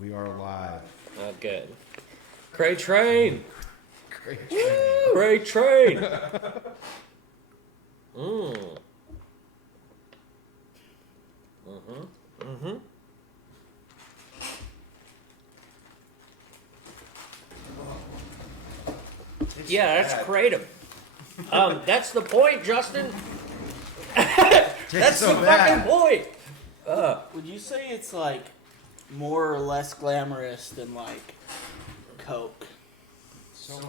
We are live. Oh, good. KRAY Train! KRAY Train. KRAY Train! Yeah, that's creative. That's the point, Justin. That's so the bad. fucking point. Would you say it's like more or less glamorous than like Coke? So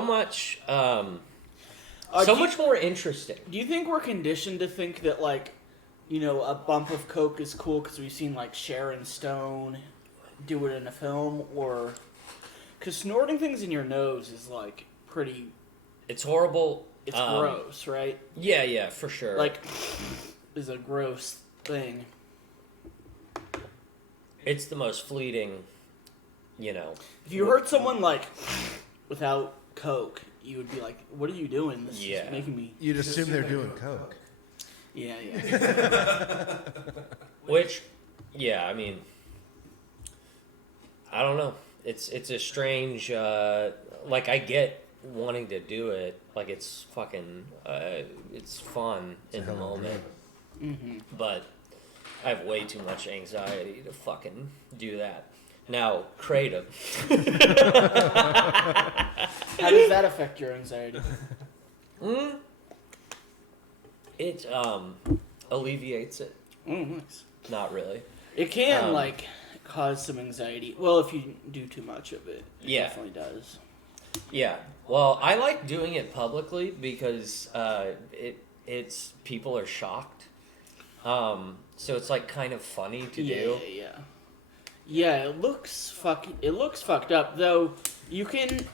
much, do much more interesting. you think we're conditioned to think that like, you know, a bump of Coke is cool because we've seen like Sharon Stone do it in a film, or because snorting things in your nose is like pretty. It's horrible. It's gross, right? Yeah, for sure. Like, is a gross thing. It's the most fleeting, If you heard someone like without Coke, you would be like, "What are you doing? This Yeah. is making me." You'd assume they're doing coke. Yeah. Which, yeah, I mean, I don't know. It's a strange, like, I get wanting to do it. Like, it's fucking, it's fun in the moment. Mm-hmm. But I have way too much anxiety to fucking do that. Now, Kratom. How does that affect your anxiety? It, alleviates it. Oh, nice. Not really. It can like cause some anxiety. Well, if you do too much of it, it Yeah. definitely does. Yeah. Well, I like doing it publicly because it's people are shocked. So it's like kind of funny to do. Yeah, it looks fucked up though. You can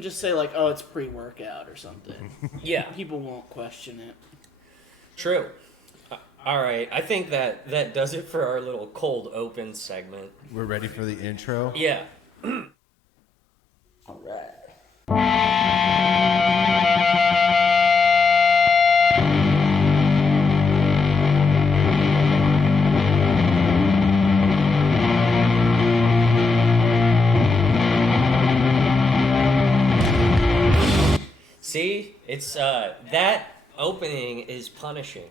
just say like, "Oh, it's pre-workout" or something. Yeah. People won't question it. True. All right. I think that does it for our little cold open segment. We're ready for the intro. Yeah. All right. See, it's that opening is punishing.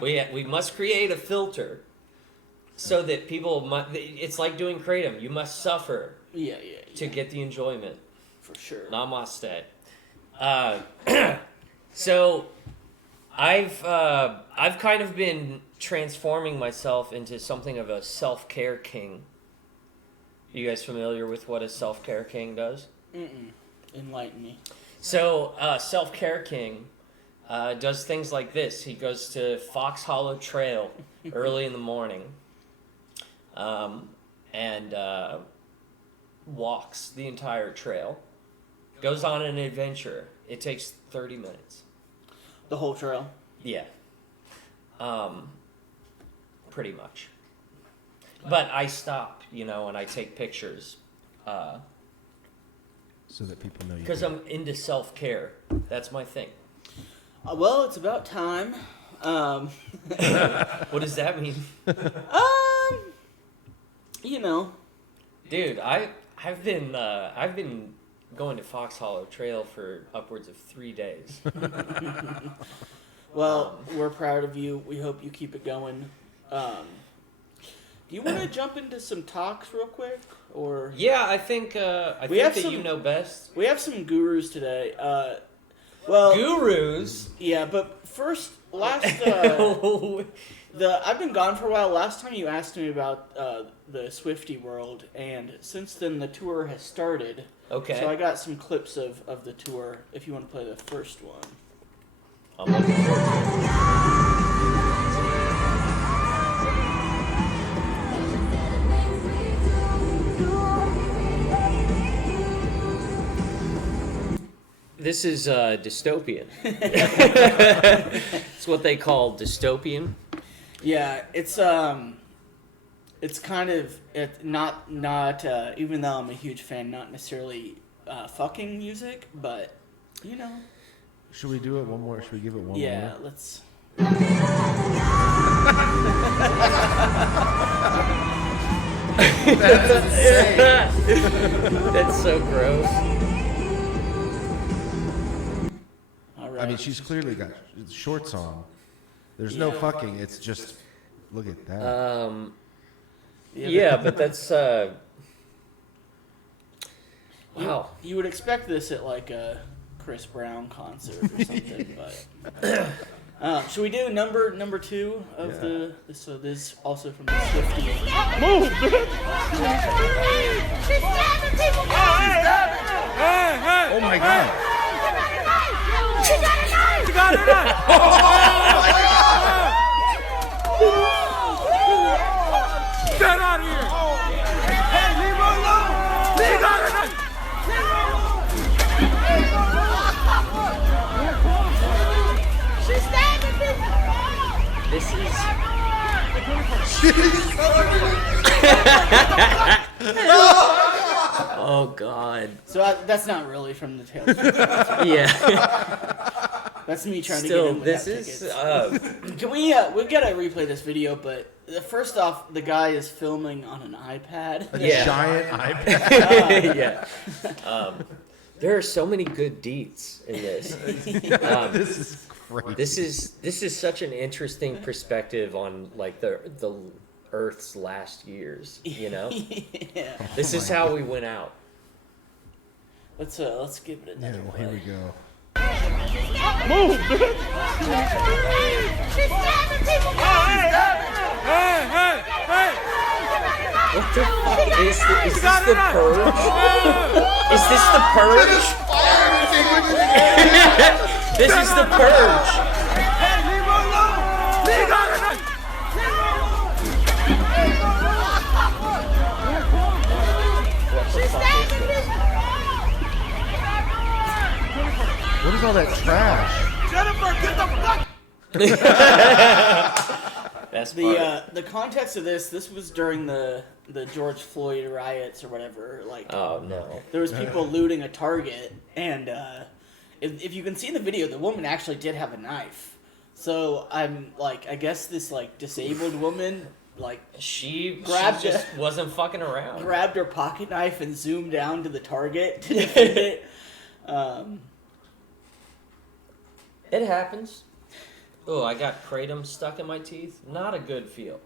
We must create a filter so that people. It's like doing kratom. You must suffer Yeah. to get the enjoyment. For sure. Namaste. So, I've kind of been transforming myself into something of a self-care king. You guys familiar with what a self-care king does? Enlighten me. So, self-care king does things like this. He goes to Fox Hollow Trail early in the morning, and walks the entire trail. Goes on an adventure. It takes 30 minutes. The whole trail. Yeah. Pretty much. But I stop, and I take pictures. So that people know you. Because I'm into self-care. That's my thing. Well, it's about time. What does that mean? You know. Dude, I've been going to Fox Hollow Trail for upwards of 3 days. Well, we're proud of you. We hope you keep it going. Do you want to jump into some talks real quick, or? Yeah, I think you know best. We have some gurus today. Well, Gurus. yeah, but first, I've been gone for a while. Last time you asked me about the Swiftie world, and since then the tour has started. Okay. So I got some clips of the tour. If you want to play the first one. I'm looking forward to it. This is dystopian. It's what they call dystopian. Yeah, it's kind of not even though I'm a huge fan, not necessarily fucking music, but Should we do it one more? Should we give it one more? Yeah, let's. That's so gross. All right. I mean, she's clearly got shorts on. There's no fucking. It's just, look at that. Yeah, but that's wow. You would expect this at like a Chris Brown concert or something, but should we do number 2 of the? So this also from the Swifties. Move, bitch! Oh my god. She got a knife! She got a knife! Get out of here! Hey, leave her alone! She got a knife! She's stabbing people! This is. Oh God. So that's not really from the Tales. Yeah. That's me trying Still, to get in this without is. tickets. Can we gotta replay this video, but first off, the guy is filming on an iPad. A Yeah. giant iPad. Yeah. There are so many good deets in this. This is crazy. This is such an interesting perspective on like the Earth's last years. You know, Yeah. this is how we went out. Let's give it Yeah, another well, here we play. go. Move, bitch! She's stabbing people! Hey, hey, hey! What the fuck is this? Is this the purge? Is this the purge? This is the purge. Hey, leave her alone! She got a knife! She's stabbing people! What is all that trash? Jennifer, get the fuck! That's part. The context of this was during the George Floyd riots or whatever. Like, Oh no. there was people looting a Target, and if you can see in the video, the woman actually did have a knife. So I'm like, I guess this like disabled woman like She Grabbed just it. wasn't fucking around. grabbed her pocket knife and zoomed down to the Target to defend it. It happens. Oh, I got kratom stuck in my teeth. Not a good feel.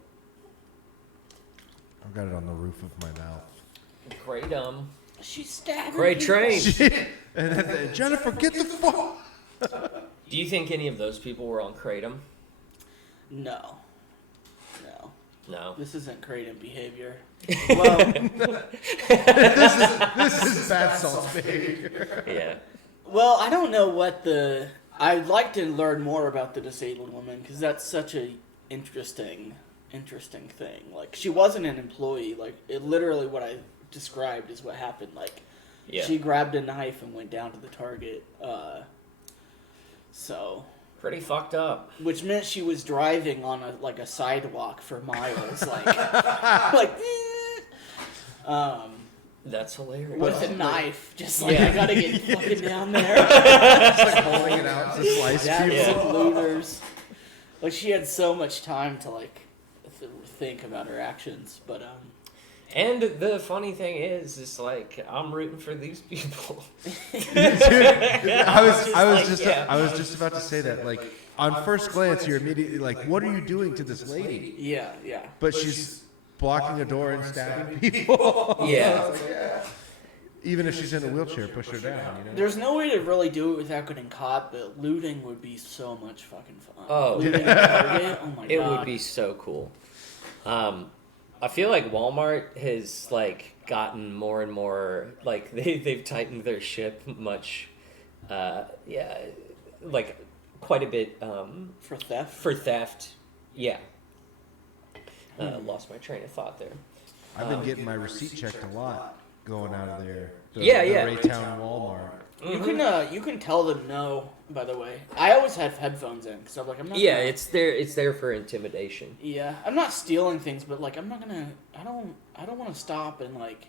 I've got it on the roof of my mouth. Kratom. She's stabbing. KRAY people. Train. And then, Jennifer, get the fuck. Do you think any of those people were on kratom? No. No. This isn't kratom behavior. Well, This is bath salts behavior. Yeah. well, I don't know what the. I'd like to learn more about the disabled woman because that's such a interesting thing. Like, she wasn't an employee. Like, it literally what I described is what happened. Like, Yeah. she grabbed a knife and went down to the Target. So, Pretty fucked up. which meant she was driving on a sidewalk for miles, like, That's hilarious. with a knife, just like Yeah. I gotta get fucking down there. Just like holding it out to slice people. Absolute looters. Like, she had so much time to like think about her actions, but And the funny thing is like I'm rooting for these people. I was Yeah. just about to say that. Like, on first glance, you're immediately like, what are you doing to this lady? yeah. But she's blocking a door and stabbing people. Yeah. It's like, yeah. Even if she's in a wheelchair, push her down. You know? There's no way to really do it without getting caught, but looting would be so much fucking fun. Oh. Looting a Target? Oh my It god. would be so cool. I feel like Walmart has like gotten more and more like they've tightened their ship much, like quite a bit For theft? for theft. Yeah. Lost my train of thought there. I've been getting my receipt checked a lot going out of there. The Yeah. Raytown Walmart. You can tell them no, by the way. I always have headphones in, because I'm like, I'm not Yeah, gonna, it's there for intimidation. Yeah, I'm not stealing things, but like, I'm not gonna, I don't want to stop and like,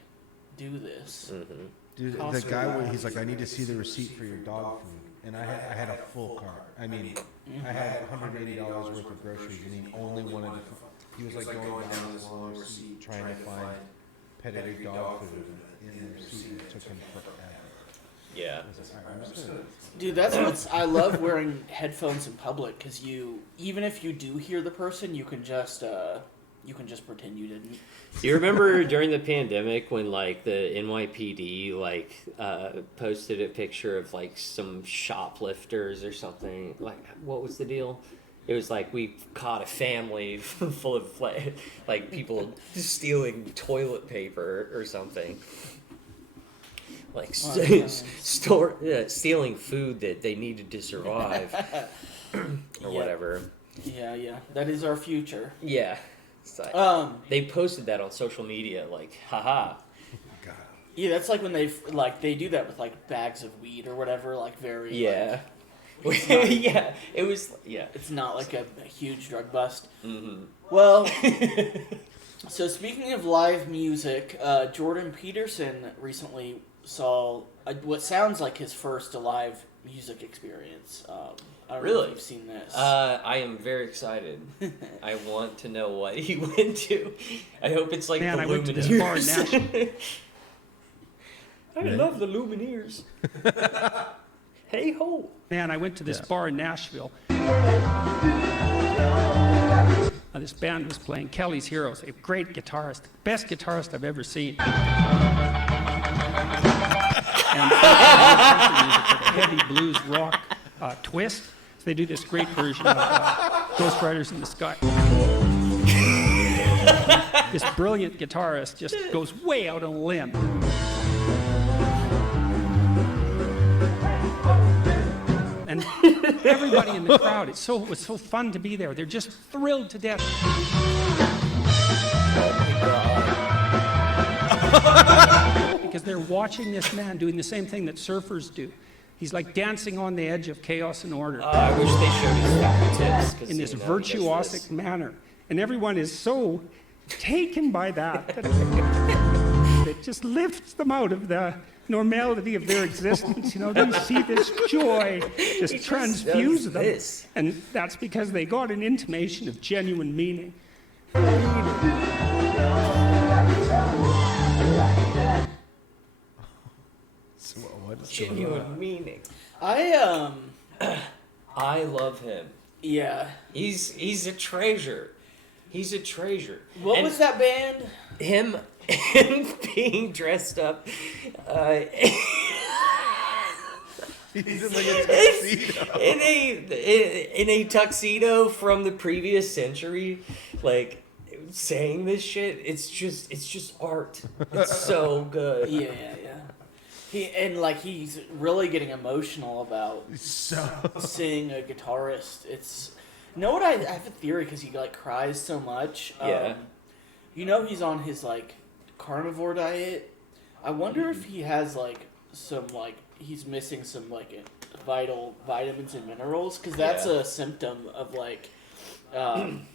do this. Mm-hmm. Dude, the Cost guy, of he's like, I need to see the receipt for your dog food. And I had a full cart. I mean, I had $180 worth of groceries, and he only wanted to, he was like going down this long receipt trying to find petting your dog food in their seat, and it took them forever. Yeah. I was like, all right, I'm just gonna. Dude, that's what's I love wearing headphones in public because even if you do hear the person, you can just pretend you didn't. Do you remember during the pandemic when like the NYPD like posted a picture of like some shoplifters or something? Like, what was the deal? It was like we caught a family full of like people stealing toilet paper or something. Like stealing food that they needed to survive or whatever. Yeah, that is our future. Yeah. They posted that on social media, like, haha. God. Yeah, that's like when they do that with like bags of weed or whatever, like very. Yeah. Like, not, yeah. It was. Yeah. It's not like a huge drug bust. Mm-hmm. Well. So speaking of live music, Jordan Peterson recently saw what sounds like his first live music experience. I don't know if you've seen this. I am very excited. I want to know what he went to. I hope it's like the I went to this bar in Nashville. I love the Lumineers. Hey ho! Man, I went to this bar in Nashville. This band was playing Kelly's Heroes, a great guitarist, best guitarist I've ever seen. And a heavy blues rock twist. So they do this great version of Ghost Riders in the Sky. This brilliant guitarist just goes way out on a limb. And everybody in the crowd, it was so fun to be there. They're just thrilled to death. Because they're watching this man doing the same thing that surfers do. He's like dancing on the edge of chaos and order. I wish they showed his fingertips. In this virtuosic manner. And everyone is so taken by that it just lifts them out of the normality of their existence. You know, they see this joy just transfuse them. And that's because they got an intimation of genuine meaning. So what is Genuine meaning. I love him. Yeah. He's a treasure. He's a treasure. What was that band? Him being dressed up. He's in like a tuxedo. in a tuxedo from the previous century, like saying this shit. It's just art. It's so good. Yeah. He's really getting emotional about seeing a guitarist. You know what? I have a theory because he like cries so much. Yeah. You know he's on his like carnivore diet. I wonder if he has like some like he's missing some like vital vitamins and minerals because that's a symptom of like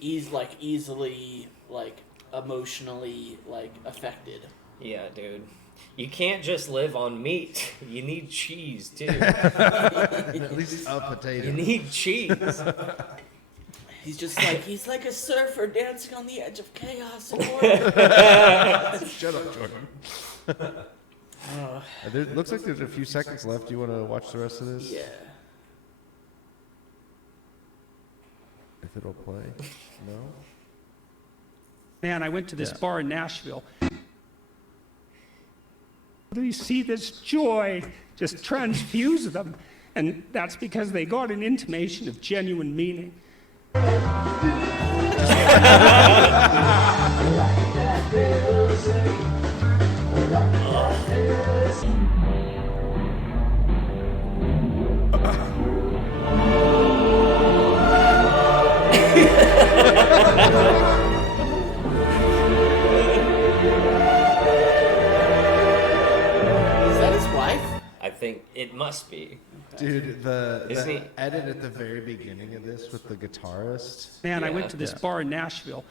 easily like emotionally like affected. Yeah, dude. You can't just live on meat. You need cheese too. At least a potato. You need cheese. He's like a surfer dancing on the edge of chaos and order. Shut up, Jordan. There looks like there's a few seconds left. Do you want to watch the rest of this? Yeah. If it'll play. No? Man, I went to this bar in Nashville. You see this joy just transfuse them. And that's because they got an intimation of genuine meaning. I think it must be. Dude, the he? edit at the very beginning of this with the guitarist. Man, I went to this bar in Nashville.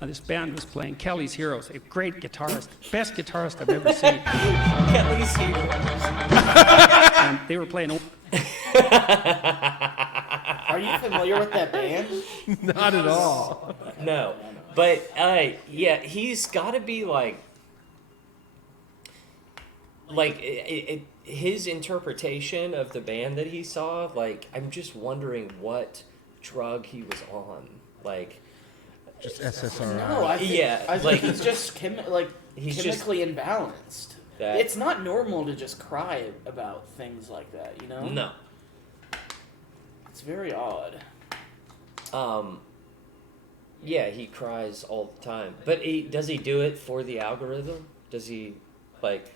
This band was playing Kelly's Heroes, a great guitarist, best guitarist I've ever seen. Kelly's Heroes. And they were playing. Are you familiar with that band? Not at all. No, but yeah, he's got to be his interpretation of the band that he saw. Like, I'm just wondering what drug he was on. Like, Just SSRI. No, I think, Yeah, I think like- he's just He's chemically imbalanced. That- It's not normal to just cry about things like that, you know? no. It's very odd. Yeah, he cries all the time. But does he do it for the algorithm? Does he, like...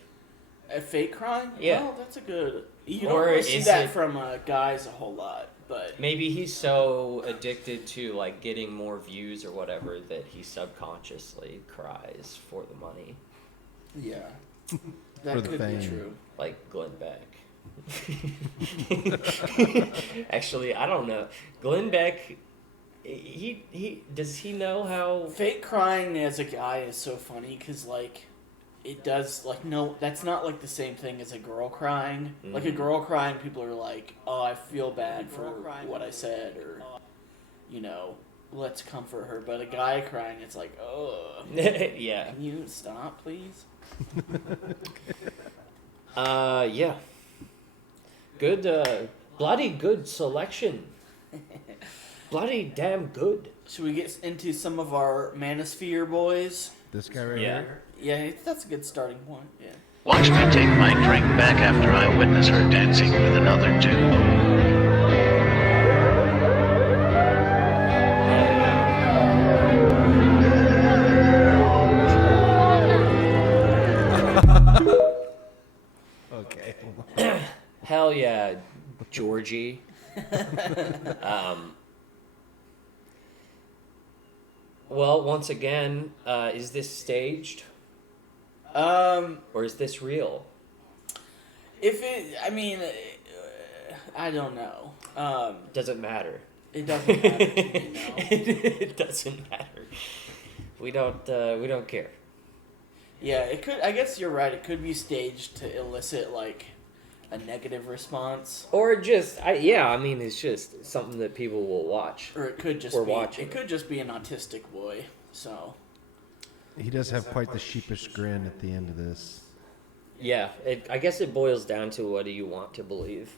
A fake crying? Yeah. Well, that's a good... You Or don't really see is that it- from guys a whole lot, but... Maybe he's so addicted to, like, getting more views or whatever that he subconsciously cries for the money. Yeah. That For the could fame. be true. Like Glenn Beck. Actually, I don't know. Glenn Beck, he does he know how... Fake crying as a guy is so funny because, like, it does, like, no, that's not, like, the same thing as a girl crying. Like, a girl crying, people are like, oh, I feel bad for what I said, or, you know, let's comfort her. But a guy crying, it's like, oh, Yeah. can you stop, please? Yeah. Good, bloody good selection. Bloody damn good. Should we get into some of our Manosphere boys? This guy right Yeah. here. Yeah, that's a good starting point, yeah. Watch me take my drink back after I witness her dancing with another dude. Okay. Hell yeah, Georgie. Well, once again, is this staged or is this real? If it, I mean, I don't know. Doesn't matter. It doesn't matter to me, no. It doesn't matter. We don't care. Yeah, it could. I guess you're right. It could be staged to elicit like a negative response, Or just, I mean, it's just something that people will watch. or it could just We're be. watching It could just be an autistic boy. So He does have quite the sheepish grin at the end of this. Yeah, I guess it boils down to what do you want to believe.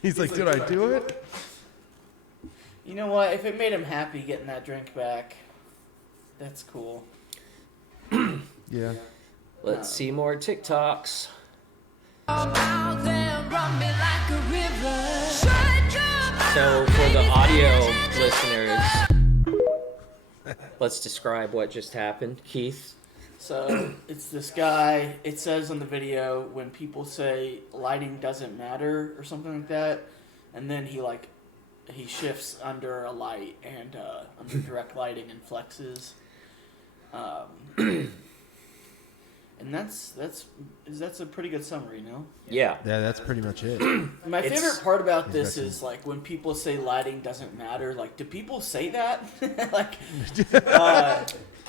He's like, did I do it? you know what? If it made him happy getting that drink back, that's cool. Yeah. Let's see more TikToks. So for the audio listeners, let's describe what just happened. Keith? So it's this guy. It says on the video when people say lighting doesn't matter or something like that, and then he shifts under a light and under direct lighting and flexes. And that's a pretty good summary, no? Yeah. Yeah, that's pretty much it. My It's- favorite part about He's this got is like when people say lighting doesn't matter. Like, do people say that? like,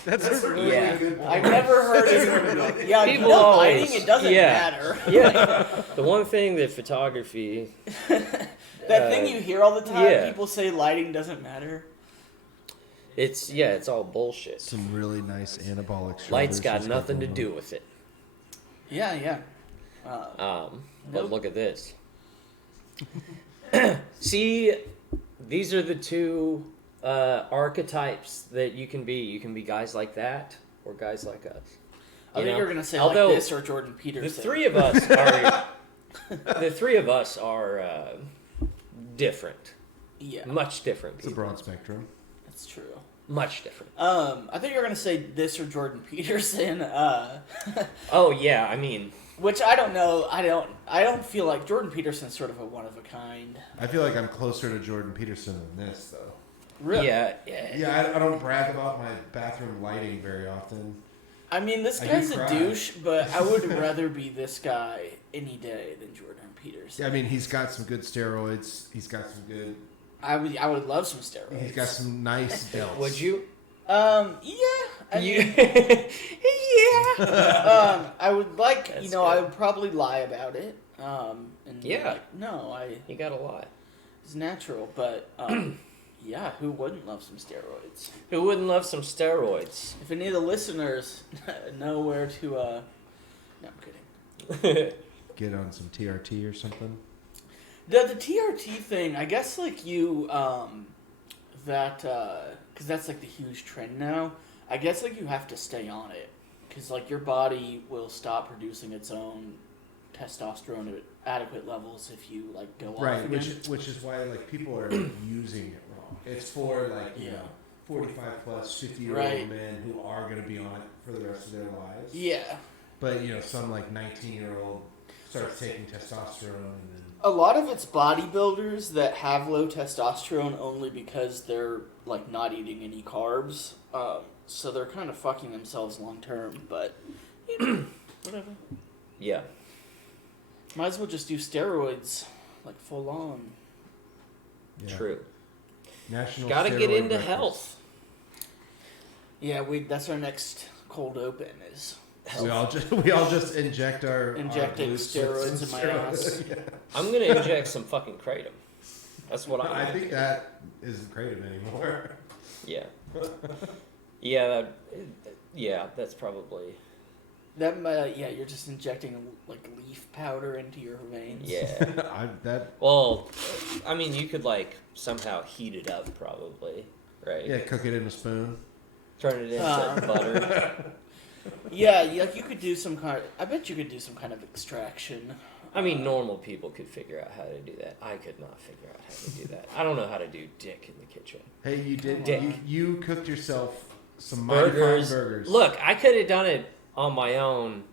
That's a really Yeah. good point. I've never heard anyone be like, yeah, People you know, always- lighting, it doesn't yeah. matter. Yeah. The one thing that photography, That thing you hear all the time, yeah. people say lighting doesn't matter. it's all bullshit. Some really nice anabolic shoulders. Light's got he's nothing to going do on. with it. Yeah, yeah. But Nope. look at this. See, these are the two archetypes that you can be. You can be guys like that or guys like us. I think you're gonna say Although like this or Jordan the Peterson. three of us are different, Yeah, much different. It's a people. broad spectrum. that's true. Much different. I think you're gonna say this or Jordan Peterson. Oh yeah, I mean, Which I don't know. I don't feel like Jordan Peterson's sort of a one of a kind. I feel like I'm closer to Jordan Peterson than this, though. Really? yeah. Yeah, I don't brag about my bathroom lighting very often. I mean, this I guy's do a cry. douche, but I would rather be this guy any day than Jordan Peterson. Yeah, I mean, he's got some good steroids. He's got some good. I would love some steroids. He's got some nice delts. Would you? Yeah. I mean, Yeah. I would like, That's I good. would probably lie about it. And Yeah. like, no, You got a lot. it's natural, but yeah, who wouldn't love some steroids? Who wouldn't love some steroids? If any of the listeners know where to, no, I'm kidding. Get on some TRT or something. The TRT thing, I guess, like you, because that's like the huge trend now. I guess like you have to stay on it, because like your body will stop producing its own testosterone at adequate levels if you like go off Right, again. which is why like people are using it wrong. It's for like, you know, 45 plus, 50-year-old Right. men who are going to be on it for the rest of their lives. Yeah. But, you know, some like 19-year-old starts taking testosterone and then... A lot of it's bodybuilders that have low testosterone only because they're like not eating any carbs. So they're kind of fucking themselves long term, but you know, whatever. Yeah. Might as well just do steroids, like full on. Yeah. True. National Gotta get steroid into breakfast. health. Yeah, that's our next cold open is We all just inject our injecting glutes with steroids some in my steroids. ass. Yeah. I'm gonna inject some fucking kratom. That's what I I'm think that isn't kratom anymore. Yeah. Yeah, that's probably... That yeah, you're just injecting like leaf powder into your veins. Yeah. That Well, I mean, you could like somehow heat it up probably, right? yeah, cook it in a spoon. Turn it into butter. Yeah, like you could do some kind. I bet you could do some kind of extraction. I mean, normal people could figure out how to do that. I could not figure out how to do that. I don't know how to do dick in the kitchen. Hey, you did. Dick. You cooked yourself some mighty fine burgers. Look, I could have done it on my own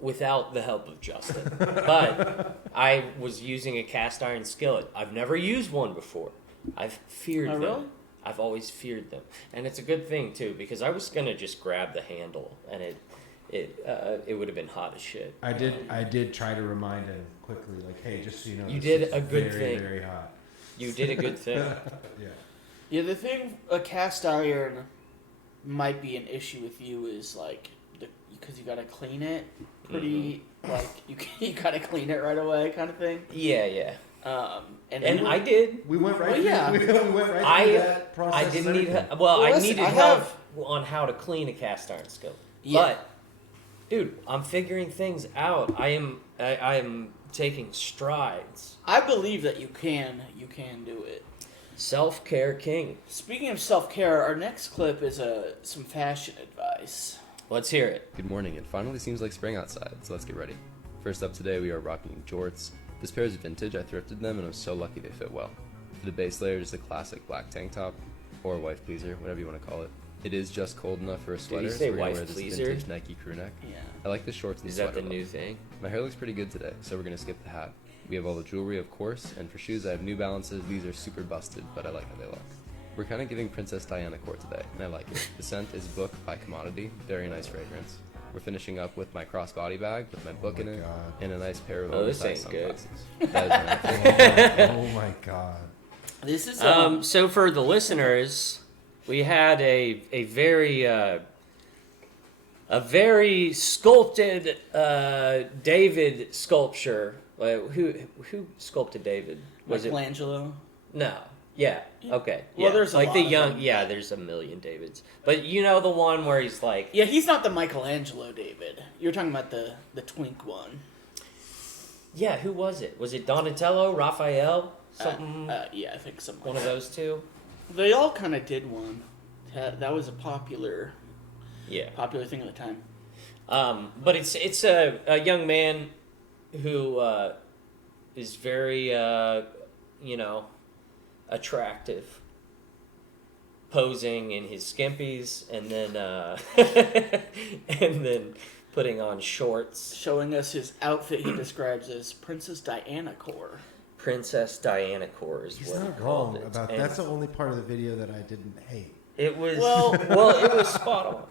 without the help of Justin. But I was using a cast iron skillet. I've never used one before. I've feared them. Really? I've always feared them. And it's a good thing, too, because I was going to just grab the handle, and it would have been hot as shit. I did try to remind him quickly, like, hey, just so you know, You this did is a good very, thing. very hot. You did a good thing. Yeah. Yeah, the thing a cast iron might be an issue with you is like because you gotta clean it pretty like you gotta clean it right away kind of thing. Yeah. And I did. We went right. Well, yeah. We went right through that process. I and didn't need. everything. Well, I listen, needed I help have- on how to clean a cast iron skillet. Yeah. But, dude, I'm figuring things out. I am taking strides. I believe that you can do it. Self-care king. Speaking of self-care, our next clip is some fashion advice. Let's hear it. Good morning. It finally seems like spring outside, so let's get ready. First up today, we are rocking jorts. This pair is vintage. I thrifted them, and I'm so lucky they fit well. For the base layer, just a classic black tank top, or wife pleaser, whatever you want to call it. It is just cold enough for a sweater, you so say we're gonna wife wear this pleaser? vintage Nike crew neck. Yeah. I like the shorts and Is that sweater the new look. thing? My hair looks pretty good today, so we're gonna skip the hat. We have all the jewelry, of course, and for shoes, I have New Balances. These are super busted, but I like how they look. We're kind of giving Princess Diana core today, and I like it. The scent is Book by Commodity, very nice fragrance. We're finishing up with my crossbody bag with my book in it, God. and a nice pair of Oh, this oversized ain't good. sunglasses. That is my outfit. Oh my god. This is So for the listeners, we had a very sculpted David sculpture. Who sculpted David? Was it? Michelangelo. No. Yeah. Okay. Well, yeah. there's a like lot the of young. them. Yeah, there's a million Davids. But you know the one where he's like. Yeah, he's not the Michelangelo David. You're talking about the twink one. Yeah. Who was it? Was it Donatello, Raphael, something? Yeah, I think something. One like of that. those two. They all kind of did one. That was a popular Yeah. thing at the time. But it's a young man who is very attractive, posing in his skimpies and then putting on shorts. Showing us his outfit he describes as Princess Diana core. Princess Diana core is He's what he not called wrong it. about And that's the only part of the video that I didn't hate. it was Well- it was spot on.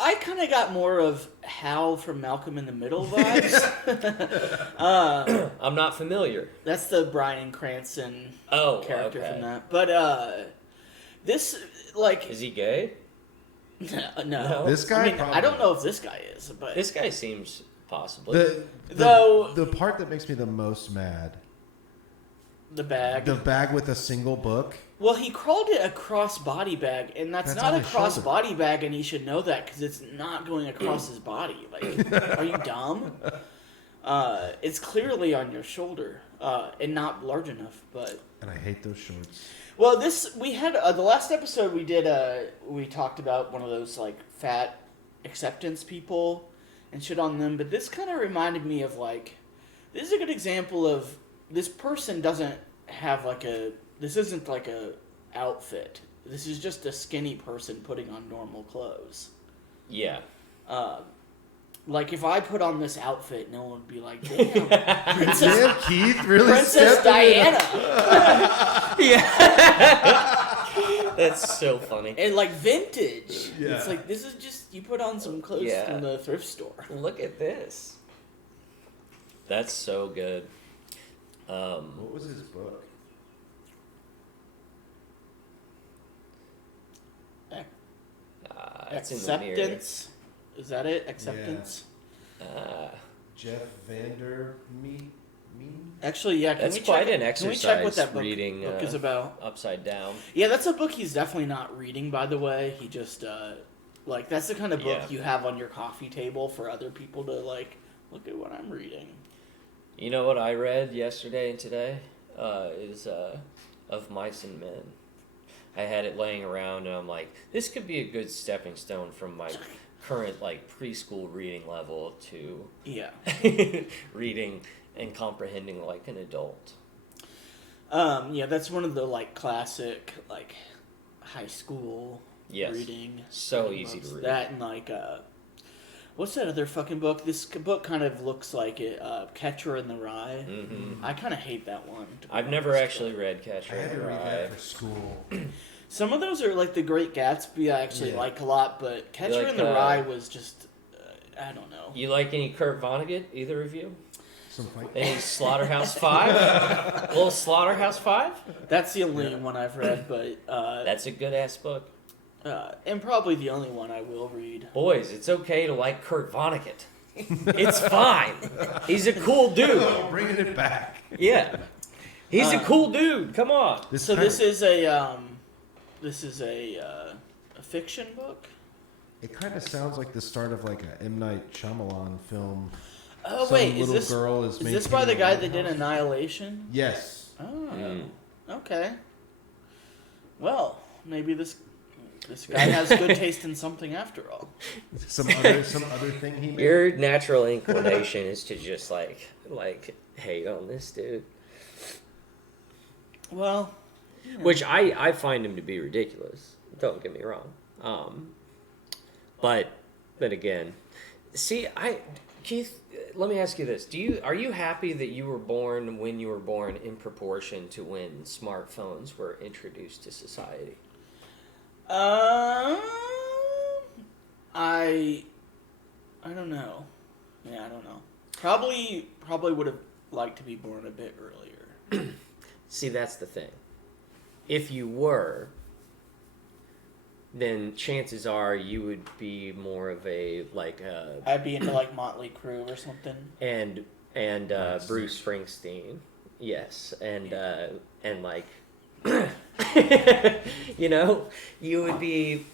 I kind of got more of Hal from Malcolm in the Middle vibes. I'm not familiar. That's the Bryan Cranston character okay. from that. But this like Is he gay? no. This guy I mean, I don't probably know if this guy is, but This guy seems possibly. The part that makes me the most mad, The bag. the bag with a single book. Well, he called it a cross-body bag, and that's That's not on a his cross-body bag, and he should know that because it's not going across his body. Like, are you dumb? It's clearly on your shoulder, and not large enough. But And I hate those shorts. well, we had the last episode we did. We talked about one of those like fat acceptance people and shit on them, but this kind of reminded me of like, this is a good example of this person doesn't have like a. This isn't like a outfit. This is just a skinny person putting on normal clothes. Yeah. Like if I put on this outfit, no one would be like, "Damn, Princess, Damn, Keith, really Princess stepping it up. Diana," Yeah. That's so funny. and like vintage. Yeah. It's like this is just you put on some clothes Yeah. from the thrift store. Look at this. That's so good. What was his book? It's in the mirror. Acceptance. Is that it? Acceptance. Jeff Vander Me. Actually, yeah. Can That's we quite check, an Can we check what exercise that book reading, is about? Upside down. Yeah, that's a book he's definitely not reading, by the way. He just, like, that's the kind of book Yeah. you have on your coffee table for other people to, like, look at what I'm reading. You know what I read yesterday and today? Is Of Mice and Men. I had it laying around and I'm like, this could be a good stepping stone from my current like preschool reading level to Yeah. reading and comprehending like an adult. Yeah, that's one of the, like, classic, like, high school Yes. reading. So easy books. to read. That and, like, what's that other fucking book? This book kind of looks like it, Catcher in the Rye. Mm-hmm. I kind of hate that one. to be I've never honest, actually but- read Catcher I in had to the read Rye. that for school. Some of those are like The Great Gatsby. I actually Yeah. like a lot, but Catcher like, in the Rye was just, I don't know. You like any Kurt Vonnegut? Either of you? Some fight. Any Slaughterhouse 5? Little Slaughterhouse 5? That's the only one I've read, but That's a good ass book. and probably the only one I will read. Boys, it's okay to like Kurt Vonnegut. It's fine. He's a cool dude. Bringing it back. Yeah. He's a cool dude. Come on. So this is a fiction book. It kind of sounds like the start of like a M. Night Shyamalan film. Oh Some wait, little is girl is this by the maintaining guy a that did house. Annihilation? Yes. Oh, okay. Well, maybe this guy has good taste in something after all. Some other thing he made. Your natural inclination is to just like hate on this dude. Well, Which I find him to be ridiculous. Don't get me wrong. But again, see, Keith, let me ask you this: are you happy that you were born when you were born in proportion to when smartphones were introduced to society? I don't know. Yeah, I don't know. Probably would have liked to be born a bit earlier. See, that's the thing. If you were, then chances are you would be more of a I'd be into like Motley Crue or something. and Bruce Springsteen, yes, and like you know, you would be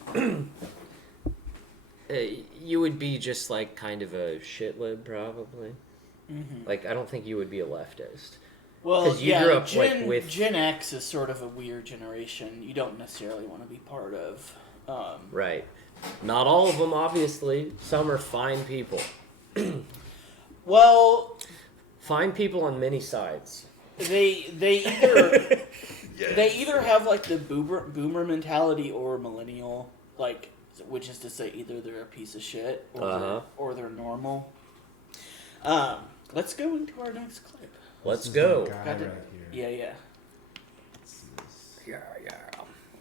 just like kind of a shitlib probably. Mm-hmm. Like I don't think you would be a leftist. Well, 'Cause you grew up, Gen, with Gen X is sort of a weird generation. You don't necessarily want to be part of. Right. Not all of them, obviously. Some are fine people. Well, Fine people on many sides. they either have like the boomer mentality or millennial, like, which is to say either they're a piece of shit or they're normal. Let's go into our next clip. Let's This is go. the guy Got it. right here. Yeah. Let's see this. Yeah.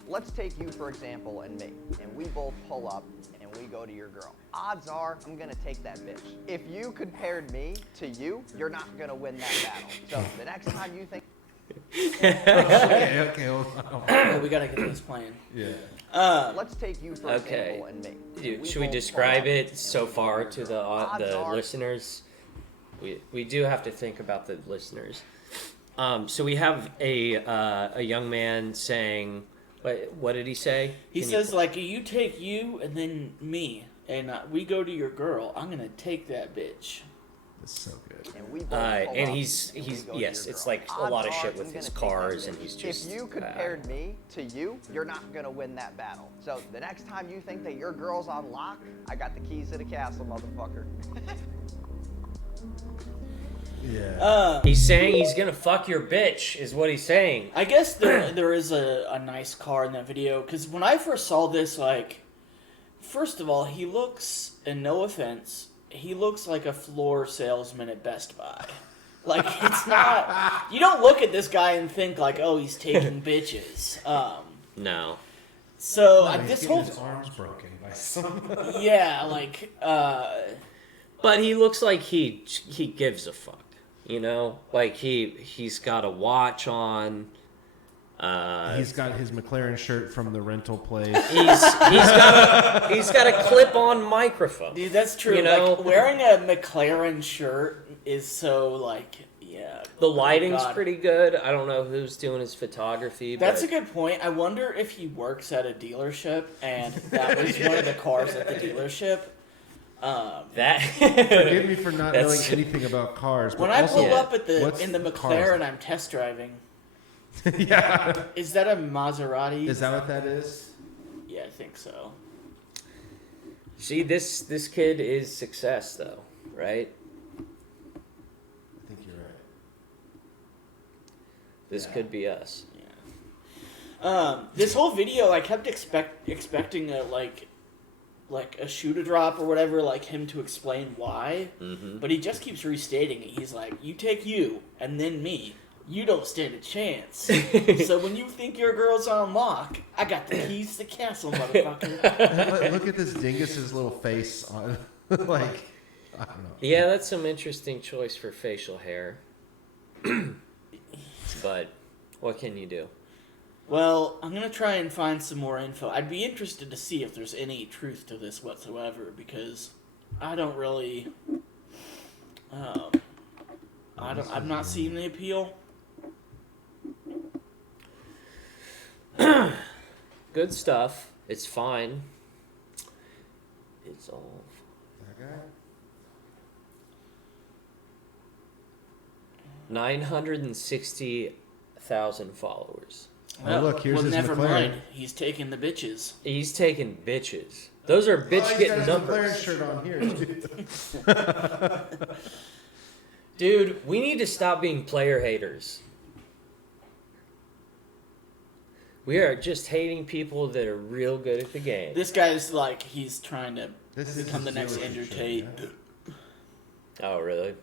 Let's take you, for example, and me, and we both pull up and we go to your girl. Odds are I'm gonna take that bitch. If you compared me to you, you're not gonna win that battle. So the next time you think Okay, hold on. Oh, we gotta get this playing. Yeah. Let's take you for Okay. example and me. Dude, should we both describe pull up it and so we go far your to girl. Odds the are- listeners? We do have to think about the listeners. So we have a young man saying, what did he say? He Can says, like, you take you and then me, and we go to your girl. I'm gonna take that bitch. That's so good. And we both pull and up he's and we go to yes, your it's girl. like a lot of Odds shit are with I'm his gonna take cars, that and bitch. he's just. If you compared me to you, you're not gonna win that battle. So the next time you think that your girl's on lock, I got the keys to the castle, motherfucker. Yeah. He's saying he's gonna fuck your bitch, is what he's saying. I guess there is a nice car in that video, because when I first saw this, like, first of all, he looks, and no offense, he looks like a floor salesman at Best Buy. Like, it's not, you don't look at this guy and think, like, oh, he's taking bitches. No. So, He's this getting whole, his arms broken by some. yeah, like, But he looks like he gives a fuck, you know? Like he's got a watch on. He's got his McLaren shirt from the rental place. He's got a clip-on microphone. dude, that's true. You know? Like, wearing a McLaren shirt is so, like, yeah. The lighting's God. pretty good. I don't know who's doing his photography. That's but a good point. I wonder if he works at a dealership and that was one of the cars at the dealership. That Forgive me for not knowing That's- anything about cars. But When I also, pull up at what's in the cars? McLaren I'm test driving, Yeah. is that a Maserati? Is that what that is? Yeah, I think so. See, this kid is success, though, right? I think you're right. This could be us. This whole video, I kept expecting a like a shoe to drop or whatever, like him to explain why, but he just keeps restating it. He's like, "You take you, and then me. You don't stand a chance. So when you think your girl's on lock, I got the keys to the castle, motherfucker." Look at this dingus's little face on, like, I don't know. Yeah, that's some interesting choice for facial hair. But what can you do? Well, I'm gonna try and find some more info. I'd be interested to see if there's any truth to this whatsoever, because I don't really, I'm not seeing the appeal. Good stuff. It's fine. It's all. That guy? 960,000 followers. Oh, look, here's his never McLaren. mind. He's taking the bitches. He's taking bitches. Those are bitch He's got getting his numbers. McLaren shirt on here, too. Dude, we need to stop being player haters. We are just hating people that are real good at the game. This guy's like, he's trying to This is become the his next dealership Andrew shirt, Tate. yeah. Oh, really?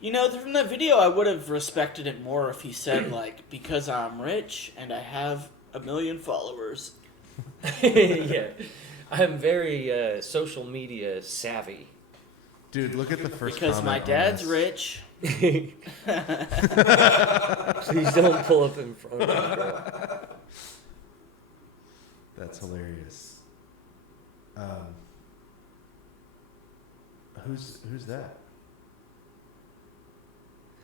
You know, from that video, I would have respected it more if he said, like, because I'm rich and I have 1 million followers. Yeah. I'm very social media savvy. Dude, look at the first Because my comment on dad's this. rich. Please don't pull up in front of me, bro. That's hilarious. Who's that?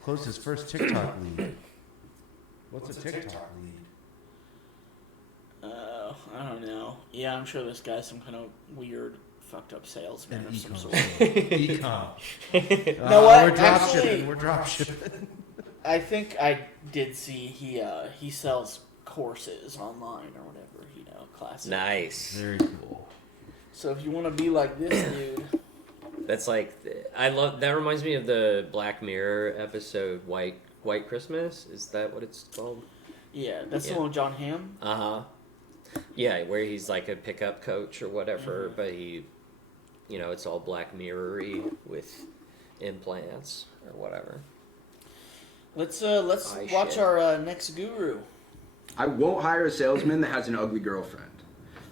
Closed his first TikTok lead. What's a TikTok lead? I don't know. Yeah, I'm sure this guy's some kind of weird, fucked up salesman An of some ecom sort. Ecom. know what? We're drop Actually- shipping. We're drop shipping. I think I did see he sells courses online or whatever, you know, classes. Nice. Very cool. So if you want to be like this dude, That's like, I love, that reminds me of the Black Mirror episode, White Christmas? Is that what it's called? yeah, that's Yeah. the one with John Hamm. Uh-huh. Yeah, where he's like a pickup coach or whatever, but he, you know, it's all Black Mirror-y with implants or whatever. Let's Aye, watch shit. our next guru. I won't hire a salesman that has an ugly girlfriend.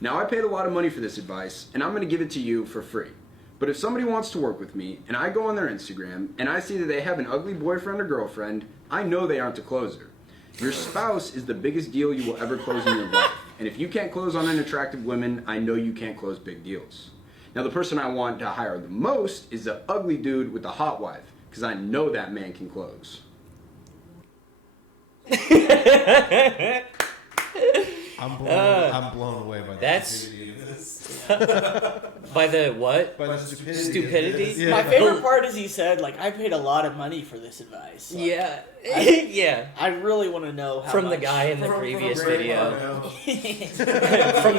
Now, I paid a lot of money for this advice, and I'm going to give it to you for free. But if somebody wants to work with me and I go on their Instagram and I see that they have an ugly boyfriend or girlfriend, I know they aren't a closer. Your spouse is the biggest deal you will ever close in your life. And if you can't close on unattractive women, I know you can't close big deals. Now the person I want to hire the most is the ugly dude with the hot wife, because I know that man can close. I'm blown away by the stupidity of this. By the what? By the stupidity. Stupidity? Yeah. My favorite part is he said, like, I paid a lot of money for this advice. Like, Yeah. Yeah. I really want to know how From the much. guy in the previous video. from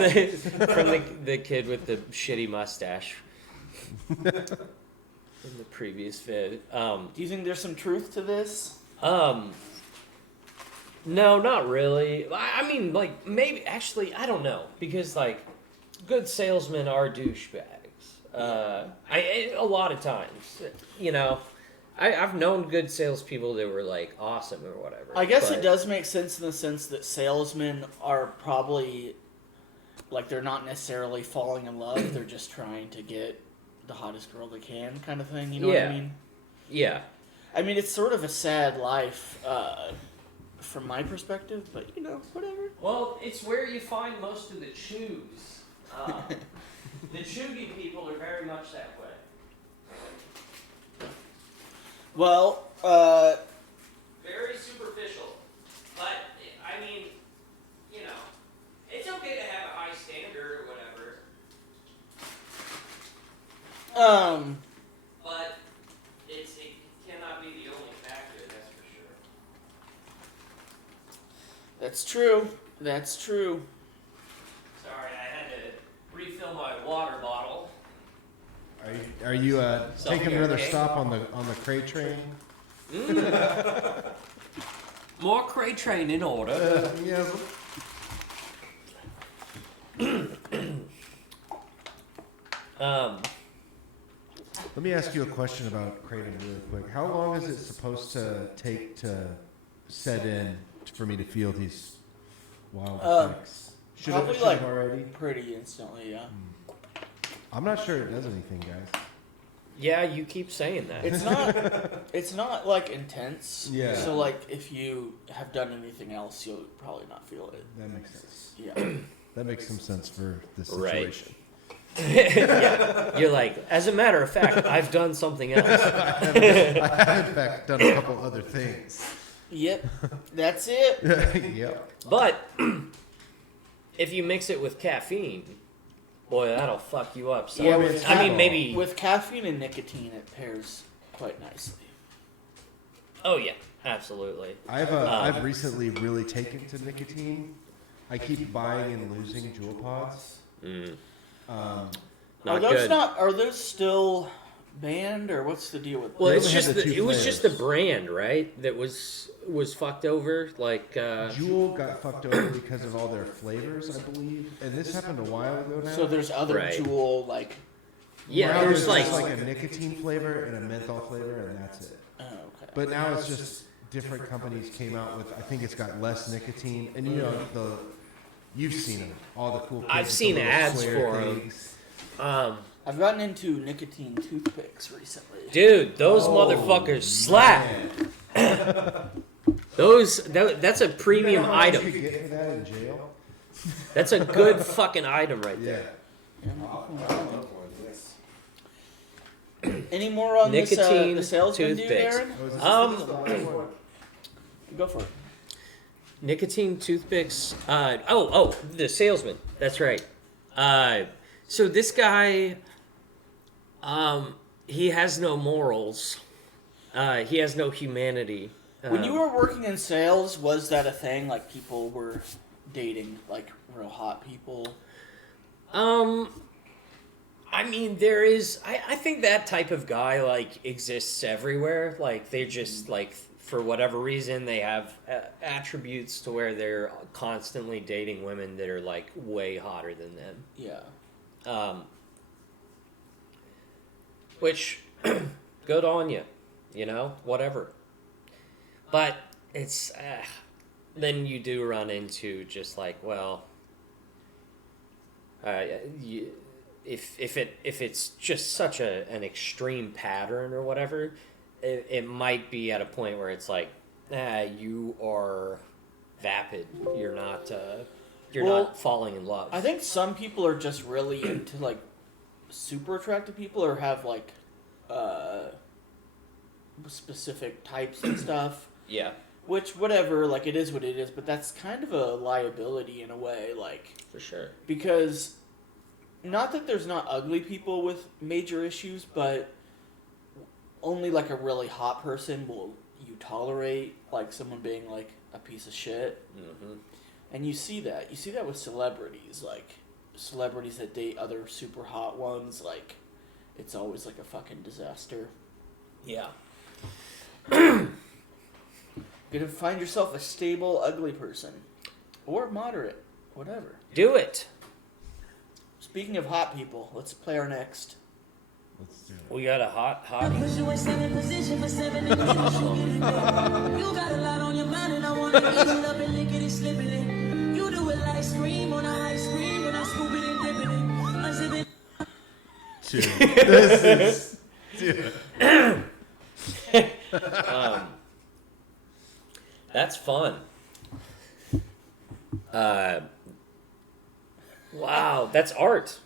the kid with the shitty mustache. In the previous vid. Do you think there's some truth to this? No, not really. I mean, like, maybe, actually, I don't know. Because, like, good salesmen are douchebags. A lot of times, you know. I've known good salespeople that were, like, awesome or whatever. I guess it does make sense in the sense that salesmen are probably, like, they're not necessarily falling in love. They're just trying to get the hottest girl they can kind of thing. You know what I mean? Yeah. I mean, it's sort of a sad life from my perspective, but, you know, whatever. Well, it's where you find most of the chews. The chuggy people are very much that way. Well, Very superficial. But, I mean, you know, it's okay to have a high standard or whatever. But it cannot be the only factor, that's for sure. that's true. That's true. Sorry, I had to refill my water bottle. Are you taking another stop on the KRAY train? More KRAY train in order. Yeah. Let me ask you a question about Kratom really quick. How long is it supposed to take to set in for me to feel these wild effects? Should Probably it like already? pretty instantly, yeah. I'm not sure it does anything, guys. Yeah, you keep saying that. It's not like intense. Yeah. So like if you have done anything else, you'll probably not feel it. That makes sense. Yeah. That makes some sense for this Right. situation. Yeah. You're like, as a matter of fact, I've done something else. I have in fact done a couple other things. Yep. That's it. Yep. But if you mix it with caffeine, boy, that'll fuck you up. So, Yeah, I mean, maybe. With caffeine and nicotine, it pairs quite nicely. Oh yeah, absolutely. I've recently really taken to nicotine. I keep buying and losing Juul pods. Not good. Are those still banned or what's the deal with Well, those? it's just it was just the brand, right? That was fucked over. Like Juul got fucked over because of all their flavors, I believe, and this happened a while ago now. So there's other Right. Juul like. yeah, Now there's just like a nicotine flavor and a menthol flavor, and that's it. Oh, okay. But now it's just different companies came out with. I think it's got less nicotine, and you know you've seen them, all the cool. Kids I've with seen the little ads square for 'em. things. I've gotten into nicotine toothpicks recently. dude, those motherfuckers slap. That's a premium You know how much item. you get for that in jail? That's a good fucking item right there. Any more on Nicotine this the salesman dude, toothpicks. Aaron? Go for it. Nicotine toothpicks. The salesman. That's right. So this guy, he has no morals. He has no humanity. When you were working in sales, was that a thing? Like people were dating like real hot people? I mean, there is. I think that type of guy like exists everywhere. Like they just like for whatever reason they have attributes to where they're constantly dating women that are like way hotter than them. Yeah. Which, good on you, you know, whatever. But it's then you do run into just like, well, if it's just such an extreme pattern or whatever, it might be at a point where it's like, you are vapid. You're not not falling in love. I think some people are just really into like super attractive people, or have like specific types and stuff. Yeah. Which, whatever, like, it is what it is, but that's kind of a liability in a way, like... For sure. Because, not that there's not ugly people with major issues, but only, like, a really hot person will you tolerate, like, someone being, like, a piece of shit. Mm-hmm. And you see that. You see that with celebrities, like, celebrities that date other super hot ones, like, it's always, like, a fucking disaster. Yeah. You're gonna find yourself a stable, ugly person. Or moderate. Whatever. Do it! Speaking of hot people, let's play our next. Let's do it. We got a hottie. You got a lot on your mind and I wanna ease it up and lick it and slip it in. You do it like scream on a ice cream and I scoop it and dip it in. Unzip it. Dude, this is... Dude. That's fun. Wow, that's art.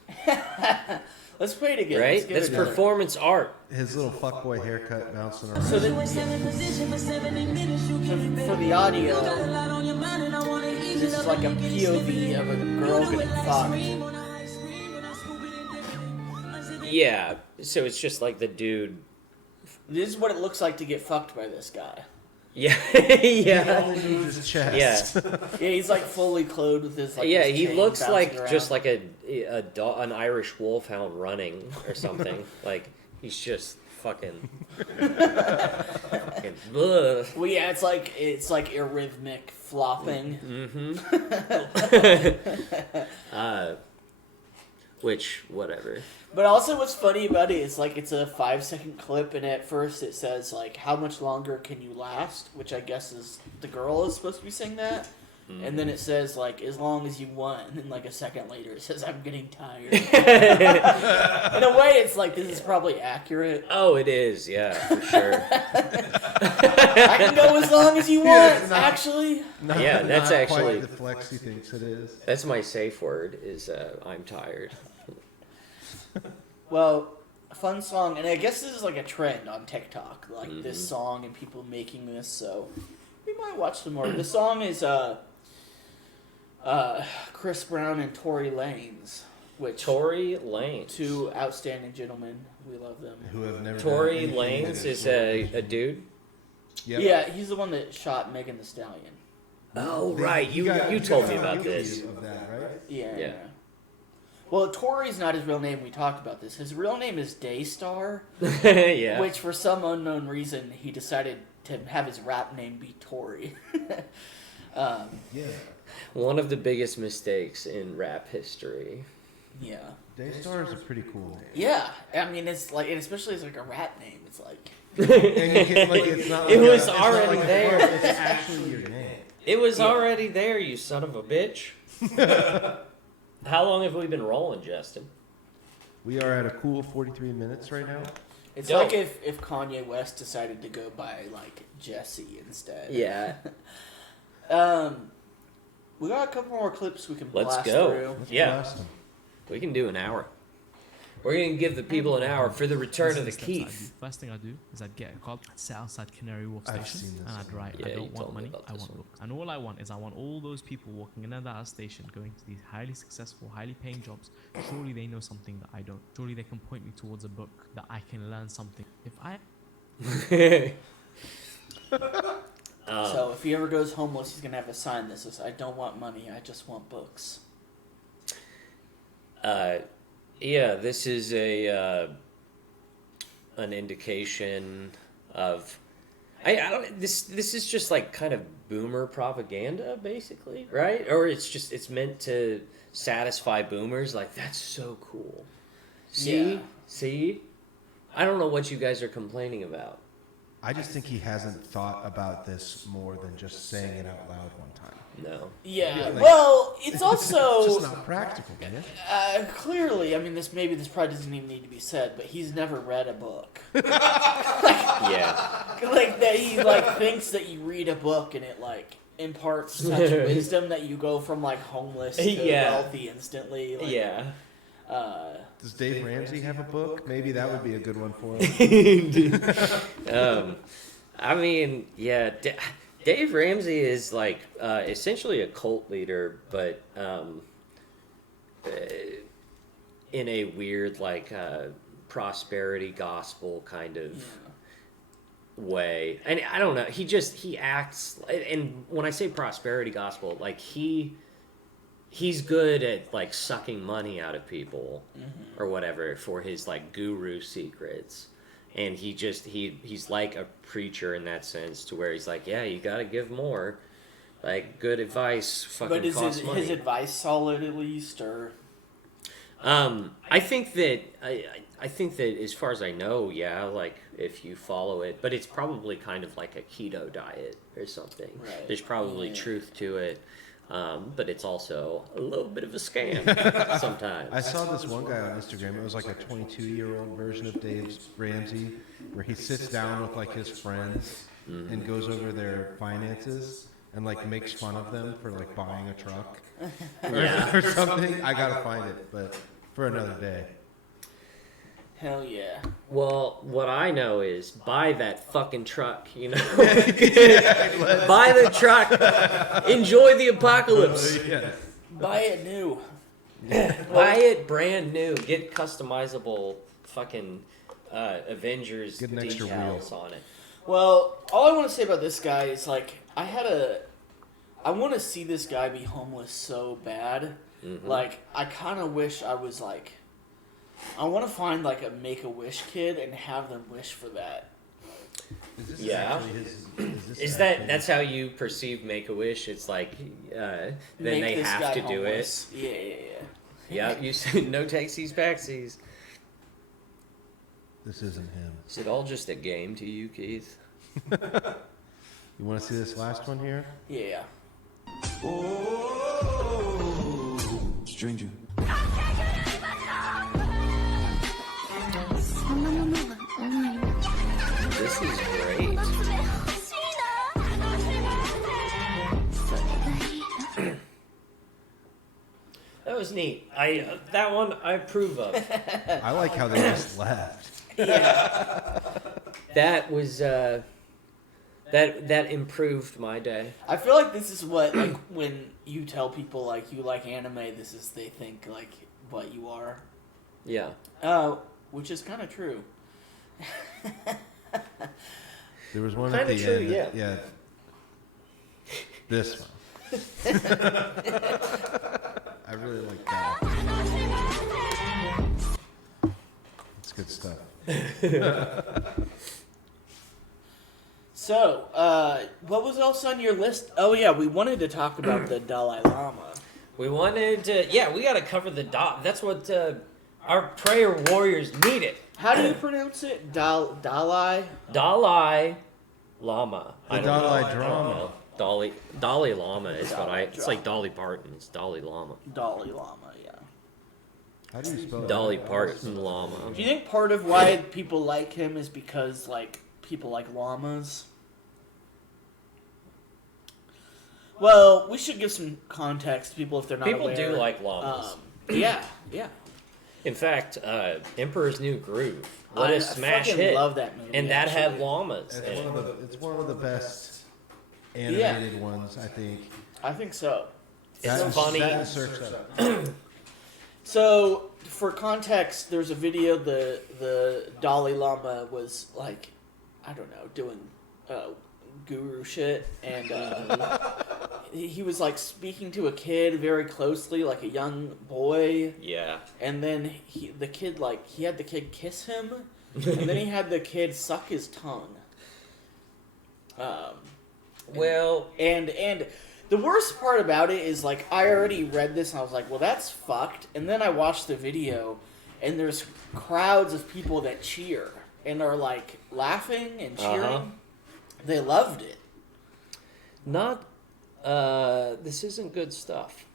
Let's play it again. Right? Let's get That's it together. performance art. His little fuckboy haircut bouncing around. So for the audio, this is like a POV of a girl getting fucked. Yeah, so it's just like the dude. This is what it looks like to get fucked by this guy. Yeah, He yeah. only needs his chest. Yeah. Yeah, he's like fully clothed with his like. Yeah, his he chain looks bouncing like around. just like an Irish wolfhound running or something. Like he's just fucking. Fucking ugh. Well, yeah, it's like eurythmic flopping. Mm-hmm. Which whatever. But also, what's funny about it is like it's a 5-second clip, and at first it says like, "How much longer can you last?" Which I guess is the girl is supposed to be saying that. And then it says, like, as long as you want. And then, like, a second later, it says, I'm getting tired. In a way, it's like, this is probably accurate. Oh, it is. Yeah, for sure. I can go as long as you want, actually. Yeah, that's not actually... quite the flex he thinks it is. That's my safe word, is I'm tired. Well, a fun song. And I guess this is, like, a trend on TikTok. Like, this song and people making this. So, we might watch some more. The song is... Chris Brown and Tory Lanez, which Tory Lanez, two outstanding gentlemen. We love them. Who have never. Tory Lanez is a dude. Yep. Yeah, he's the one that shot Megan Thee Stallion. Oh right, you told me about this. Of that, right? Yeah. Well, Tory's not his real name. We talked about this. His real name is Daystar. Yeah. Which, for some unknown reason, he decided to have his rap name be Tory. Yeah. One of the biggest mistakes in rap history. Yeah. Daystar is a pretty cool name. Yeah, I mean, it's like, and especially as like a rap name, it's like. And you can, like, it's not like It was it's not already like there. It's actually your name. It was already there, you son of a bitch. How long have we been rolling, Justin? We are at a cool 43 minutes right now. It's Dope. like if Kanye West decided to go by like Jesse instead. Yeah. We got a couple more clips we can Let's blast go. through. Yeah. Blast 'em. We can do an hour. We're going to give the people an hour for the return of the Keith. First thing I do is I'd get a call, sit outside Canary Wharf I've Station, seen this and I'd write, Yeah, I you don't told want me money, about I this want one. books. And all I want is I want all those people walking in and out of the station, going to these highly successful, highly paying jobs. Surely they know something that I don't. Surely they can point me towards a book that I can learn something. If I... So if he ever goes homeless, he's gonna have a sign that says, "I don't want money, I just want books." Yeah, this is an indication of I don't this is just like kind of boomer propaganda basically, right? Or it's meant to satisfy boomers, like that's so cool. See? Yeah. See? I don't know what you guys are complaining about. I just think he hasn't thought about this more than just saying it out loud one time. No. Yeah. Like- Well, it's also It's just not practical, man. clearly. I mean, this probably doesn't even need to be said, but he's never read a book. Yeah. Like that, he like thinks that you read a book and it like imparts such wisdom that you go from like homeless to Yeah. wealthy instantly. Like, Yeah. Does Dave Ramsey have a book? Maybe that would be a good one for him. I mean, yeah, Dave Ramsey is like essentially a cult leader, but in a weird like prosperity gospel kind of way. And I don't know, he acts, and when I say prosperity gospel, like he's good at like sucking money out of people or whatever for his like guru secrets. And he's like a preacher in that sense, to where he's like, yeah, you gotta give more. Like, good advice fucking but is costs money. his advice solid at least, or? I think that as far as I know, yeah, like if you follow it, but it's probably kind of like a keto diet or something. Right. There's probably truth to it. But it's also a little bit of a scam sometimes. I saw this one guy on Instagram. It was like a 22-year-old version of Dave Ramsey, where he sits down with like his friends and goes over their finances and like makes fun of them for like buying a truck or something. I gotta find it, but for another day. Hell yeah. Well, what I know is buy that fucking truck, you know? Buy the truck. Enjoy the apocalypse. Buy it new. Buy it brand new. Get customizable fucking Avengers Get an extra decals wheel on it. Well, all I want to say about this guy is like I want to see this guy be homeless so bad. Like I kind of wish I was like. I want to find like a Make-A-Wish kid and have them wish for that. That's how you perceive Make-A-Wish? It's like then Make they this have guy to do homeless. it. Yeah, you said no takesies backsies. This isn't him. Is it all just a game to you, Keith? You want to see this last one here? Yeah. Stranger. This is great. That was neat. That one I approve of. I like how they just left. Yeah. That was that improved my day. I feel like this is what like when you tell people like you like anime, this is they think like what you are. Yeah. Which is kind of true. There was one at Kinda the true, end. yeah. This one. I really like that. It's good stuff. So, what was else on your list? Oh yeah, we wanted to talk about the Dalai Lama. We wanted to, we got to cover the That's what our prayer warriors needed. How do you pronounce it? Dalai? Dalai Lama. The Dalai drama. Dalai Lama is what it's like Dolly Parton's Dalai Lama. Dalai Lama, yeah. How do you spell Dolly Parton Lama. Do you think part of why people like him is because like people like llamas? Well, we should give some context to people if they're not People aware. do like llamas. Yeah. In fact, Emperor's New Groove. What I a smash fucking hit. love that movie, And that had actually. llamas. It's one of the best animated ones, I think. I think so. It's funny. That search up. So, for context, there's a video the Dalai Lama was like, I don't know, doing guru shit, and he was like speaking to a kid very closely, like a young boy. Yeah. And then he had the kid kiss him, and then he had the kid suck his tongue. Well, and the worst part about it is, like, I already read this and I was like, well, that's fucked. And then I watched the video, and there's crowds of people that cheer and are, like, laughing and cheering. They loved it. Not this isn't good stuff.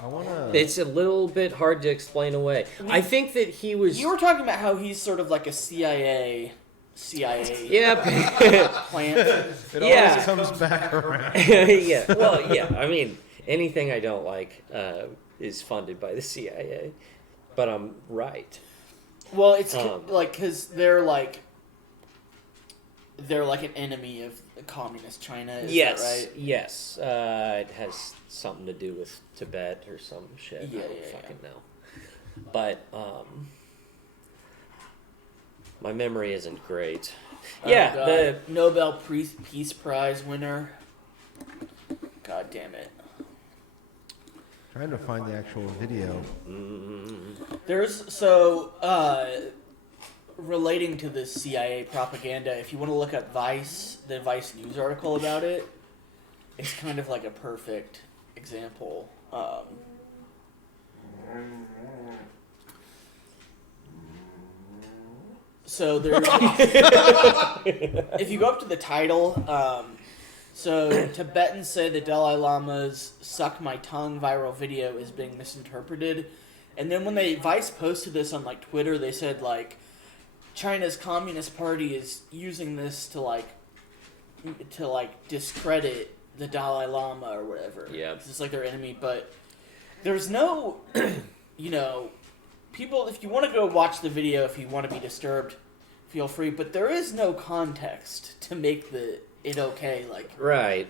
I wanna. It's a little bit hard to explain away. I think that he was. You were talking about how he's sort of like a CIA Yeah. plant. It Yeah. always comes back around. Yeah. Well, yeah. I mean, anything I don't like is funded by the CIA, but I'm right. Well, it's like because they're like an enemy of communist China. Is Yes. that right? Yes. It has something to do with Tibet or some shit. Yeah, I don't yeah, fucking know. But my memory isn't great. Yeah. God. The Nobel Peace Prize winner. God damn it. Trying to find the actual video. There's relating to this CIA propaganda, if you want to look up the Vice News article about it, it's kind of like a perfect example. So there, if you go up to the title, so Tibetans say the Dalai Lama's "Suck My Tongue" viral video is being misinterpreted, and then when Vice posted this on like Twitter, they said like China's Communist Party is using this to discredit the Dalai Lama or whatever. Yeah, it's like their enemy, but there's no, people. If you want to go watch the video, if you want to be disturbed, feel free. But there is no context to make it okay. Like right.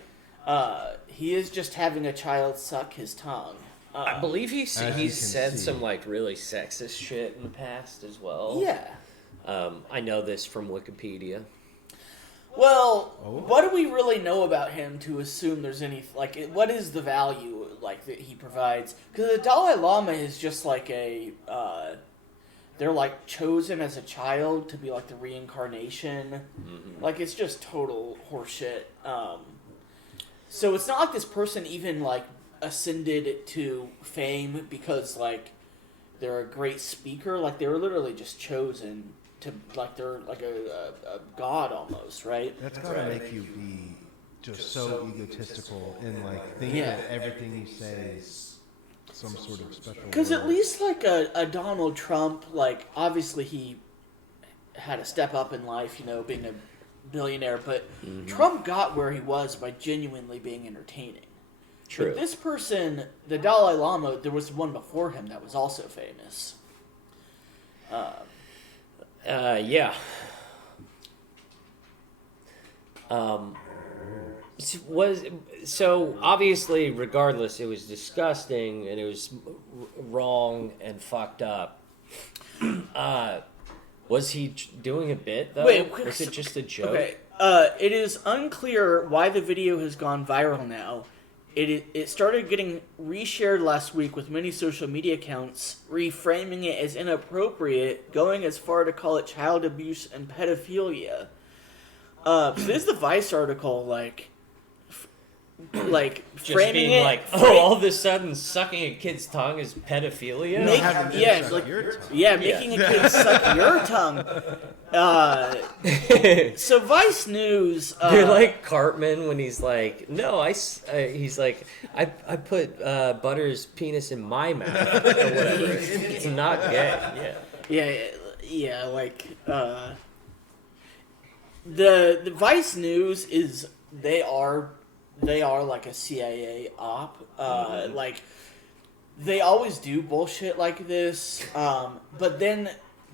He is just having a child suck his tongue. I believe he's said see. some like really sexist shit in the past as well. Yeah. I know this from Wikipedia. Well, what do we really know about him to assume there's any what is the value that he provides? Because the Dalai Lama is just like they're like chosen as a child to be like the reincarnation. Mm-hmm. Like it's just total horseshit. So it's not like this person even like ascended to fame because like they're a great speaker. Like they were literally just chosen to they're like a god almost, right? That's gotta make you be just so egotistical and like think that everything you say is some sort of special. Because at least like a Donald Trump, like obviously he had to step up in life, being a billionaire, but Trump got where he was by genuinely being entertaining. True. But this person, the Dalai Lama, there was one before him that was also famous. Yeah. So obviously, regardless, it was disgusting and it was wrong and fucked up. Was he doing a bit though? Wait, was it just a joke? Okay. It is unclear why the video has gone viral now. It started getting reshared last week with many social media accounts reframing it as inappropriate, going as far to call it child abuse and pedophilia. So this is the Vice article, Just framing being it like, all of a sudden sucking a kid's tongue is pedophilia? Making a kid suck your tongue. So Vice News, You're like Cartman when he's like, no, he's like, I put Butter's penis in my mouth or whatever. It's not gay. Yeah. The Vice News is they are like a CIA op. They always do bullshit like this. But then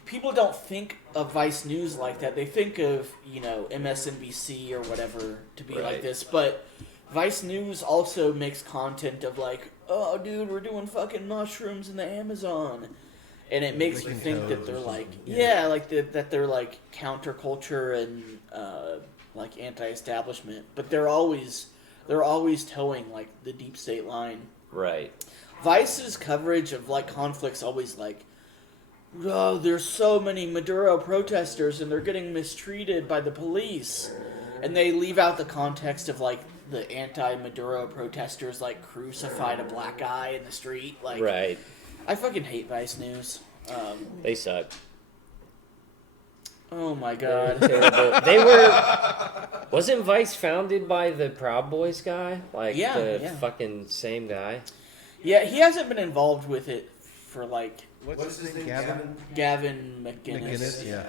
people don't think of Vice News like that. They think of, MSNBC or whatever to be like this. But Vice News also makes content of oh, dude, we're doing fucking mushrooms in the Amazon. And it makes you think that they're that they're counterculture and anti-establishment. But they're always towing the deep state line. Right. Vice's coverage of conflicts always oh, there's so many Maduro protesters and they're getting mistreated by the police, and they leave out the context of the anti-Maduro protesters crucified a black guy in the street. Right. I fucking hate Vice News. They suck. Oh my god. Terrible. They were. Wasn't Vice founded by the Proud Boys guy? Like the fucking same guy. Yeah, he hasn't been involved with it for like. What's his name? Gavin. Gavin McGinnis. McGinnis, yeah.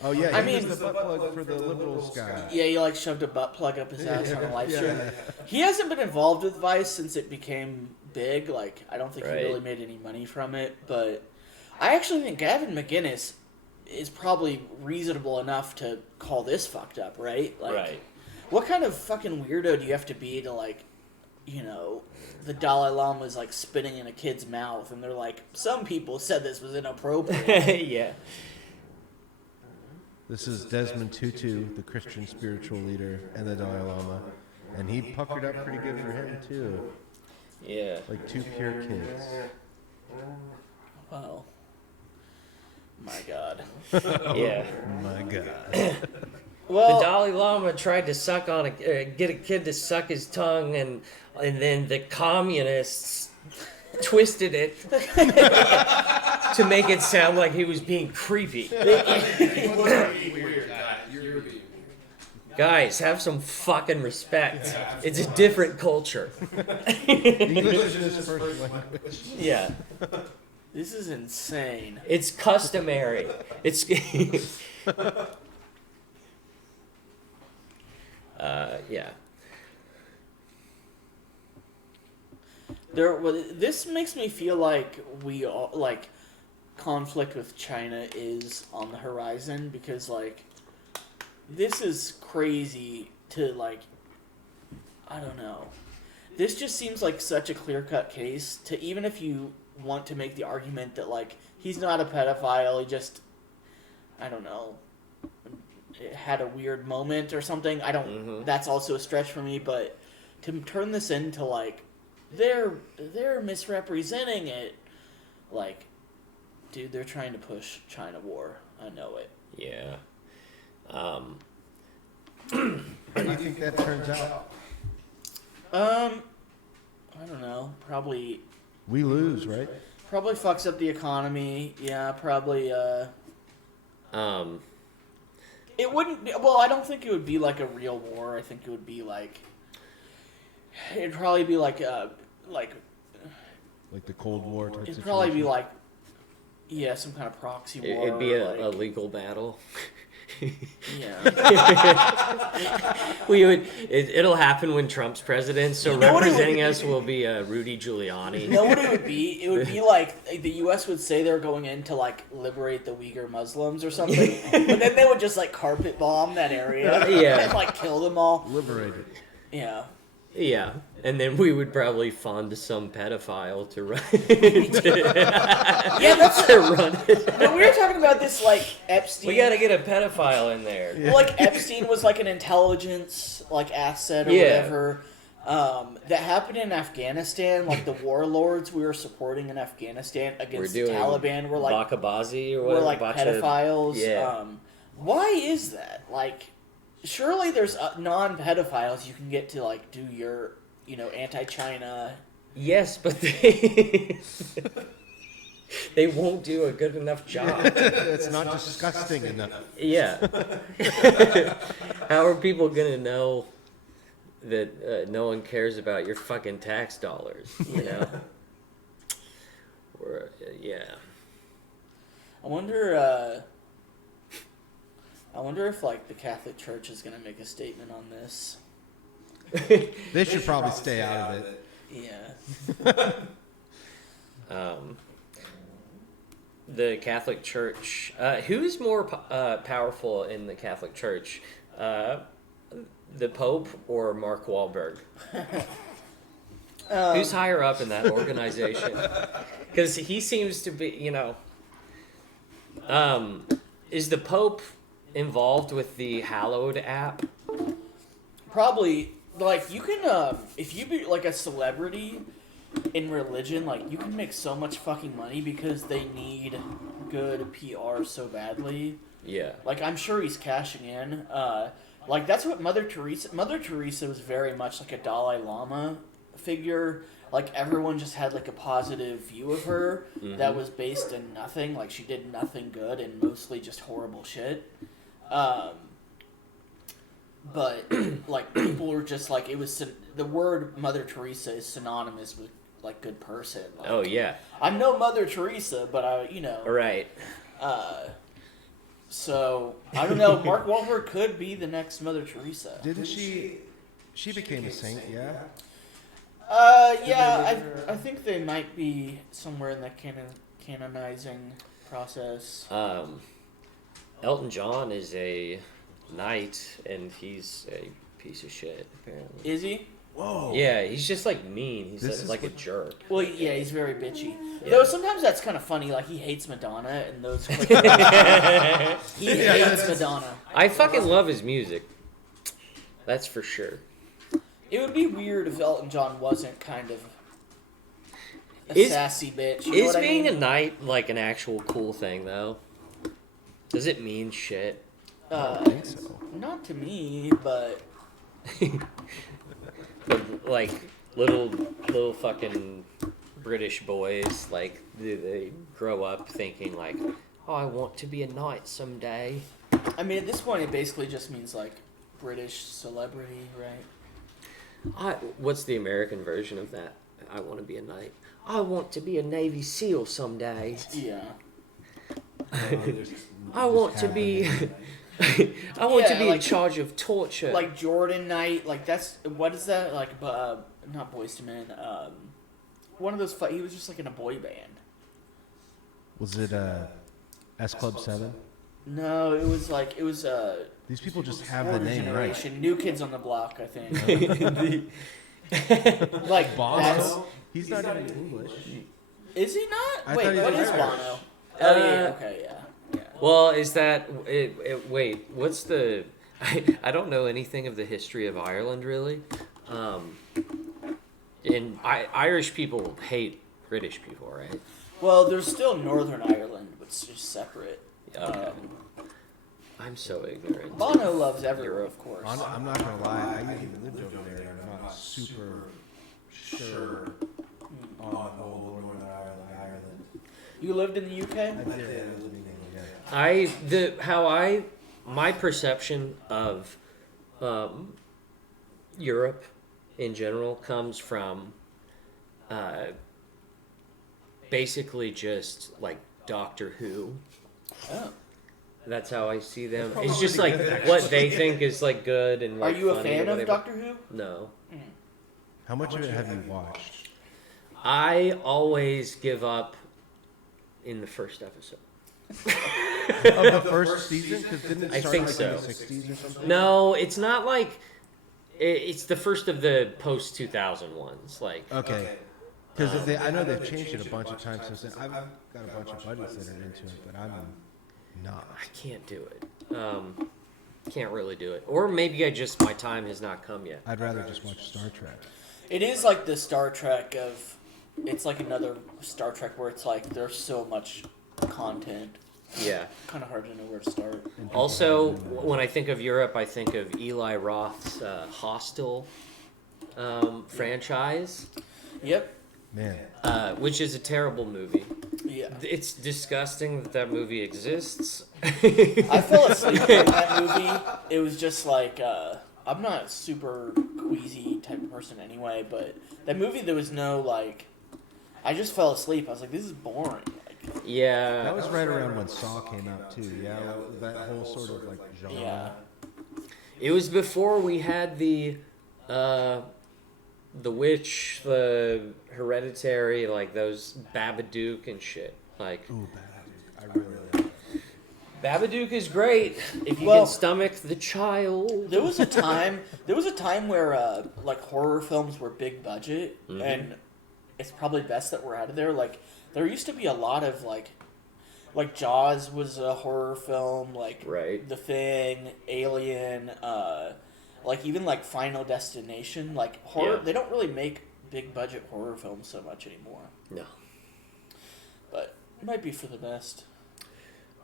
Oh yeah, I he mean, was the butt plug for the Liberals guy. Yeah, he like shoved a butt plug up his ass on a live stream. He hasn't been involved with Vice since it became big. Like, I don't think he really made any money from it. But I actually think Gavin McGinnis is probably reasonable enough to call this fucked up, right? Like, what kind of fucking weirdo do you have to be to like, you know, the Dalai Lama is like spitting in a kid's mouth, and they're like, some people said this was inappropriate. Yeah. This is Desmond Tutu, the Christian spiritual leader, and the Dalai Lama. And he puckered up pretty good for him, too. Yeah. Like two pure kids. Wow. My God. Yeah. My God. Well, the Dalai Lama tried to suck on get a kid to suck his tongue, and then the communists twisted it to make it sound like he was being creepy. Guys, have some fucking respect. It's a different culture. English is his first language. Yeah. This is insane. It's customary. It's yeah. This makes me feel like we all, like, conflict with China is on the horizon, because like this is crazy to like, I don't know. This just seems like such a clear-cut case to, even if you want to make the argument that like he's not a pedophile, he just, I don't know, had a weird moment or something. I don't. That's also a stretch for me, but to turn this into like they're misrepresenting it, like, dude, they're trying to push China war. I know it. Yeah. How do you think that turns out? I don't know. Probably. We lose, right? Probably fucks up the economy. Yeah, probably. It wouldn't. Well, I don't think it would be like a real war. I think it would be like. It'd probably be like the Cold War type It'd probably be like, yeah, some kind of proxy war. It'd be a legal battle. Yeah. It'll happen when Trump's president. So representing us will be Rudy Giuliani. You know what it would be? It would be like the U.S. would say they're going in to like liberate the Uyghur Muslims or something, but then they would just like carpet bomb that area, and like kill them all. Liberated. Yeah. Yeah, and then we would probably fund some pedophile to run. Run it. No, we were talking about this like Epstein. We got to get a pedophile in there. Well, like Epstein was like an intelligence like asset or whatever. That happened in Afghanistan. Like the warlords we were supporting in Afghanistan against the Taliban were like Bakabazi or whatever. Were like pedophiles. Why is that? Like. Surely there's non-pedophiles you can get to like do your, you know, anti-China. Yes, but they won't do a good enough job. It's not disgusting enough. Yeah. How are people gonna know that no one cares about your fucking tax dollars? You know. Or yeah. I wonder if, like, the Catholic Church is going to make a statement on this. They should probably stay out of it. Yeah. The Catholic Church... who's more powerful in the Catholic Church? The Pope or Mark Wahlberg? Who's higher up in that organization? Because he seems to be, you know... is the Pope... involved with the Hallowed app? Probably. Like, you can, if you be, like, a celebrity in religion, like, you can make so much fucking money because they need good PR so badly. Yeah. Like, I'm sure he's cashing in. Like, that's what Mother Teresa was very much like a Dalai Lama figure. Like, everyone just had, like, a positive view of her that was based in nothing. Like, she did nothing good and mostly just horrible shit. But like people were just like the word Mother Teresa is synonymous with like good person. Like, Oh yeah. I'm no Mother Teresa, but Right. So I don't know. Mark Wahlberg could be the next Mother Teresa. Didn't she? She became a saint, yeah. Yeah. I think they might be somewhere in the canonizing process. Elton John is a knight, and he's a piece of shit. Apparently. Is he? Whoa. Yeah, he's just like mean. He's like a jerk. Well, yeah, he's very bitchy. Yeah. Though sometimes that's kind of funny. Like he hates Madonna, and those. He hates Madonna. I fucking love his music. That's for sure. It would be weird if Elton John wasn't kind of a sassy bitch. You know Is what being I mean? a knight like an actual cool thing though? Does it mean shit? I don't think so. Not to me, but Like little fucking British boys, like they grow up thinking like, oh, I want to be a knight someday. I mean, at this point, it basically just means like British celebrity, right? What's the American version of that? I want to be a knight. I want to be a Navy SEAL someday. Yeah. I want to be. I want to be like, in charge of torture. Like Jordan Knight, like that's what is that? Like, not Boyz II Men. One of those. He was just like in a boy band. Was it S Club 7? No, it was These people just have the Older name generation, right. New Kids on the Block, I think. Like Bono? He's not even English. Is he not? I Wait, thought he what was is Irish. Bono? Oh yeah, okay, yeah. Well, is that wait? What's the? I don't know anything of the history of Ireland really. And Irish people hate British people, right? Well, there's still Northern Ireland, but it's just separate. Okay. I'm so ignorant. Bono loves everywhere, of course. I'm not gonna lie. I even lived over there, and I'm not super sure on the whole Northern Ireland. You lived in the UK? I did. Yeah. My perception of Europe in general comes from basically just like Doctor Who. Oh. That's how I see them. It's just like what they think is like good and like. Are you a funny fan or of whatever. Doctor Who? No. How much of it have you watched? I always give up in the first episode. Of the first season? Because didn't it I start think like so. in the 60s or something? No, it's not like. It's the first of the post 2000 ones. Like. Okay. Because I know they've changed it a bunch of times since then. I've got a bunch of buddies that are into it, but I'm not. I can't do it. Can't really do it. Or maybe my time has not come yet. I'd rather just watch Star Trek. It is like the Star Trek of. It's like another Star Trek where it's like there's so much content. Yeah. Kind of hard to know where to start. Also, when I think of Europe, I think of Eli Roth's Hostel franchise. Yep. Man. Which is a terrible movie. Yeah. It's disgusting that movie exists. I fell asleep in that movie. It was just like, I'm not a super queasy type of person anyway, but that movie there was no like, I just fell asleep. I was like, this is boring. Like, yeah. That was right around when Saw came out too. Yeah, that whole sort of like genre. Yeah. It was before we had the Witch, the Hereditary, like those Babadook and shit. Like, Ooh, Babadook. I really like it. Babadook is great if you can stomach the child. There was a time where like horror films were big budget, and it's probably best that we're out of there. Like there used to be a lot of like Jaws was a horror film, like right. The Thing, Alien, like even like Final Destination, like horror. Yeah. They don't really make big budget horror films so much anymore. No. But it might be for the best.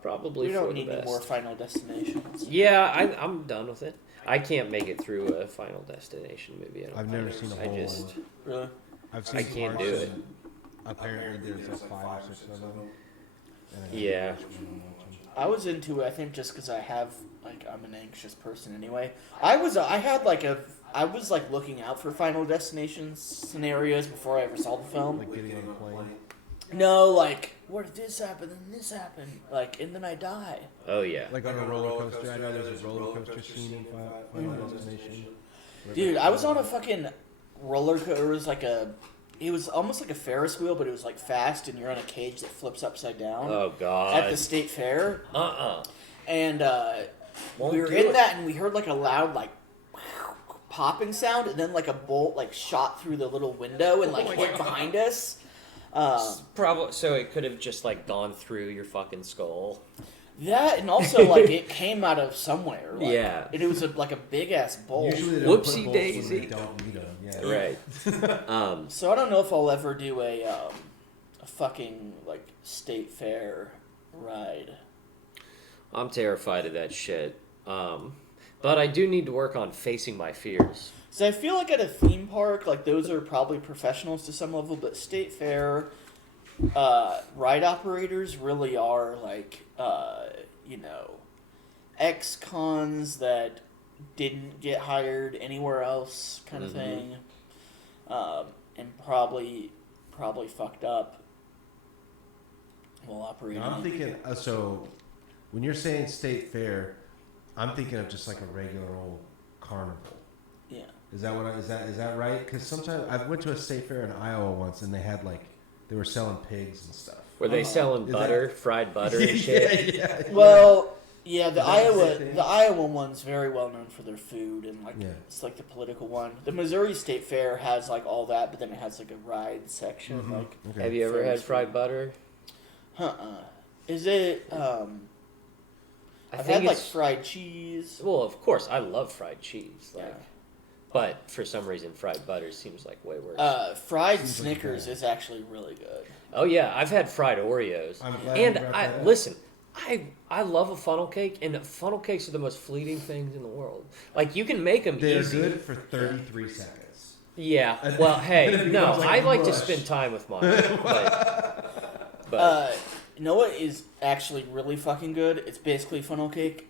Probably we for don't the need best. any more Final Destinations. Yeah, I'm done with it. I can't make it through a Final Destination movie. I've never seen a whole one. Really? I've seen I can't parts do it. and apparently there's like 5 or 6 of them. And I Yeah. never watched one of them. I was into it. I think just because I'm an anxious person anyway. I was like looking out for Final Destination scenarios before I ever saw the film. Like getting on a plane. No, like, what if this happened and this happened? Like, and then I die. Oh yeah. Like on a roller coaster. I know there's a roller coaster scene in Final Destination. Dude, I was on a fucking roller coaster. It was almost like a Ferris wheel, but it was like fast, and you're on a cage that flips upside down. Oh god. At the state fair. And Won't we were do in it. that, and we heard like a loud like popping sound, and then like a bolt like shot through the little window and like hit behind us. Probably so it could have just like gone through your fucking skull. That, and also like it came out of somewhere. Like, Yeah. it was like a big ass bolt. Usually they don't put Whoopsie bolts when daisy. they don't need them. Yeah. Right. So I don't know if I'll ever do a fucking like state fair ride. I'm terrified of that shit. But I do need to work on facing my fears. So I feel like at a theme park, like those are probably professionals to some level, but state fair ride operators really are like ex-cons that didn't get hired anywhere else kind of thing, and probably fucked up while operating. I'm thinking, so when you're saying state fair, I'm thinking of just like a regular old carnival. Yeah. Is that right? Because sometimes I went to a state fair in Iowa once, and they had they were selling pigs and stuff. Were they selling butter, fried butter and shit? Yeah. Well, yeah, the Iowa one's very well known for their food, and it's like the political one. The Missouri State Fair has like all that, but then it has like a ride section. Mm-hmm. Like, Have you ever had fried butter? Is it? I've had like fried cheese. Well, of course, I love fried cheese. But for some reason, fried butter seems like way worse. Fried Snickers is actually really good. Oh yeah, I've had fried Oreos. I'm glad and you brought that up. listen, I love a funnel cake, and funnel cakes are the most fleeting things in the world. Like you can make them They're easy. good for 33 seconds. Yeah. Well, hey, It no, becomes like I like to mush. spend time with mine. But You know what is actually really fucking good? It's basically funnel cake,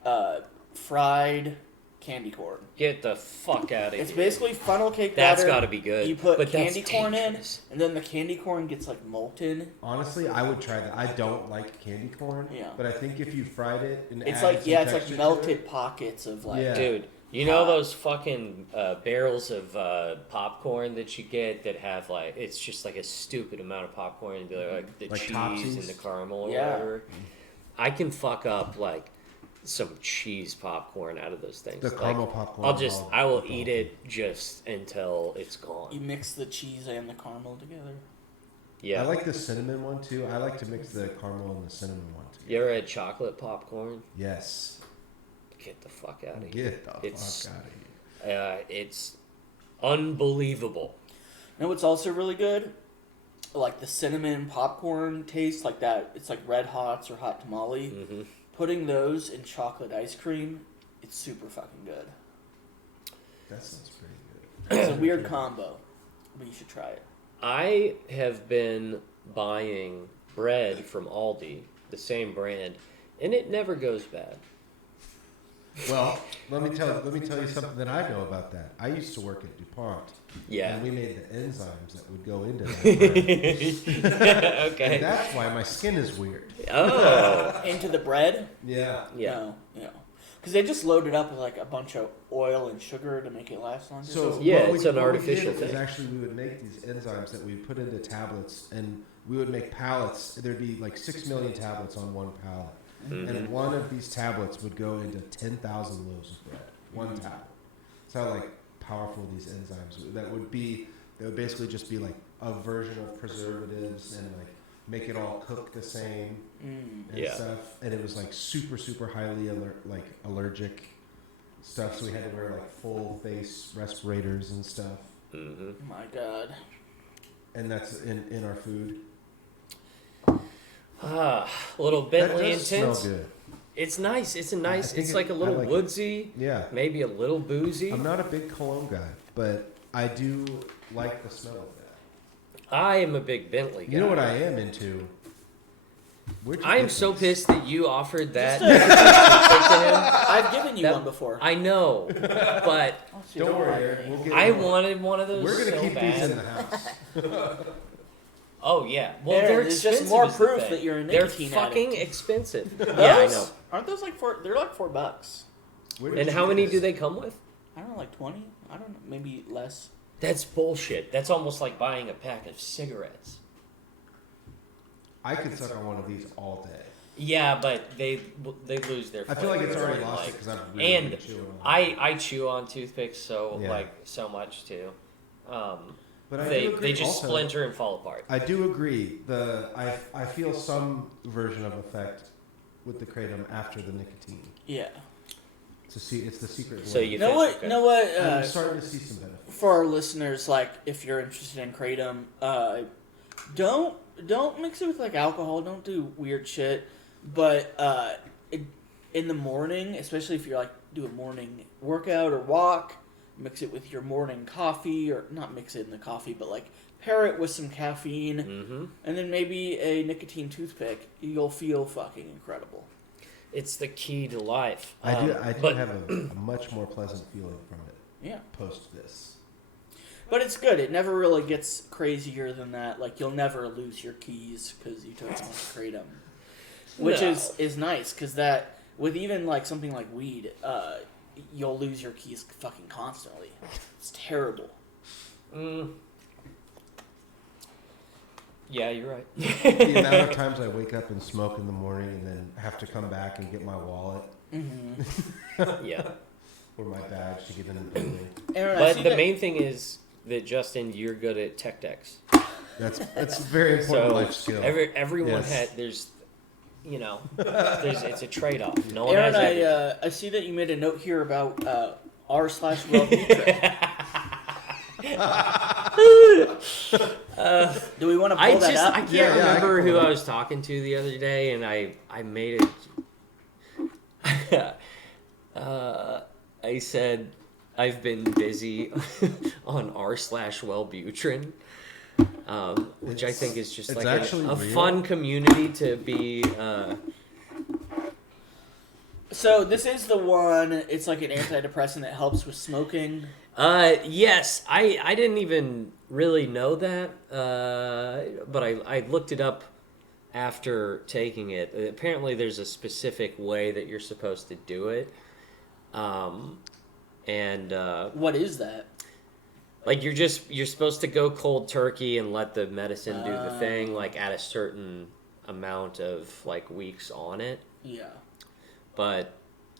fried candy corn. get the fuck out of here. It's basically funnel cake That's batter. got to be good. You put but candy that's corn dangerous. in, and then the candy corn gets like molten. Honestly, I would try that. I don't like candy corn. Yeah. But I think if you fried it and It's added like some it's like texture to melted it- pockets of like. Yeah. Dude, you know those fucking barrels of popcorn that you get that have like it's just like a stupid amount of popcorn and like the Like cheese Topsies? and the caramel or Yeah. whatever. I can fuck up like some cheese popcorn out of those things. The Like, caramel popcorn. I will eat it just until it's gone. You mix the cheese and the caramel together. Yeah. I like the cinnamon one too. I like to mix the caramel and the cinnamon one too. You ever had chocolate popcorn? Yes. Get the fuck out of here. Get the fuck out of here. It's unbelievable. You know what's also really good? Like the cinnamon popcorn taste, like that. It's like Red Hots or Hot Tamale. Mm-hmm. Putting those in chocolate ice cream, it's super fucking good. That sounds pretty good. It's a weird combo, but you should try it. I have been buying bread from Aldi, the same brand, and it never goes bad. Well, let me tell you something that I know about that. I used to work at DuPont. Yeah. And we made the enzymes that would go into that bread. Okay. And that's why my skin is weird. Oh. Into the bread? Yeah. Yeah. No, yeah. Because they just load it up with like a bunch of oil and sugar to make it last longer. So Yeah, what it's we- an what we artificial did is thing. actually, we would make these enzymes that we put into tablets, and we would make pallets. There'd be like 6 million tablets on one pallet. Mm-hmm. And one of these tablets would go into 10,000 loaves of bread. One tablet. That's how like powerful these enzymes. That would basically just be like a version of preservatives and like make it all cook the same and Yeah. stuff. And it was like super super highly allergic stuff. So we had to wear like full face respirators and stuff. Mm-hmm. My God. And that's in our food. A little Bentley That does smell intense. good. It's nice. It's a nice. think It's it- like a I little like it. woodsy. Yeah. Maybe a little boozy. I'm not a big cologne guy, but I do like the smell of that. I am a big Bentley guy. You know what I am into? Where'd you I am get so these? pissed that you offered that Just to him. I've given you That- one before. I know, but Don't worry, Eric. We'll get I one. wanted one of those. We're gonna so keep bad. these in the house. Oh yeah, well Aaron, they're it's expensive. just more is the proof thing. that you're a They're nicotine fucking addict. expensive. Those? Yeah, I know. Aren't those like $4? They're like $4. Where did And you how get many this? do they come with? I don't know, like 20. I don't know, maybe less. That's bullshit. That's almost like buying a pack of cigarettes. I could suck on one of these all day. Yeah, but they lose their. I feel like it's flavor, already lost like- it because I'm really And chewing on it. I chew on toothpicks so Yeah. like so much too. But I they do agree just also- splinter and fall apart. I do agree. I feel some version of effect with the kratom after the nicotine. Yeah. It's the secret. So blend. you Know think- what? okay. Know what? I'm starting to see some benefit. For our listeners, like if you're interested in kratom, don't mix it with like alcohol. Don't do weird shit. But in the morning, especially if you're like do a morning workout or walk, mix it with your morning coffee, or not mix it in the coffee, but like pair it with some caffeine, and then maybe a nicotine toothpick. You'll feel fucking incredible. It's the key to life. I do but have a much more pleasant feeling from it. Yeah. Post this. But it's good. It never really gets crazier than that. Like you'll never lose your keys because you took so much kratom, which No. is nice because that with even like something like weed, you'll lose your keys fucking constantly. It's terrible. Yeah, you're right. The amount of times I wake up and smoke in the morning and then have to come back and get my wallet Yeah. or my badge to get in the building. Aaron, I But see the that- main thing is that Justin, you're good at tech decks. That's a very important So life skill. everyone Yes. had there's it's a trade off. No one Aaron, has everything. I see that you made a note here about r/Wellbutrin. Do we want to pull that up? I can't Yeah, I remember can who pull it I up. was talking to the other day, and I made it. I said I've been busy on r/Wellbutrin, which I think is just it's like actually a real. fun community to be. So this is the one. It's like an antidepressant that helps with smoking. Yes, I didn't even really know that, but I looked it up after taking it. Apparently, there's a specific way that you're supposed to do it, and What is that? like you're supposed to go cold turkey and let the medicine do the thing, like at a certain amount of like weeks on it. Yeah. But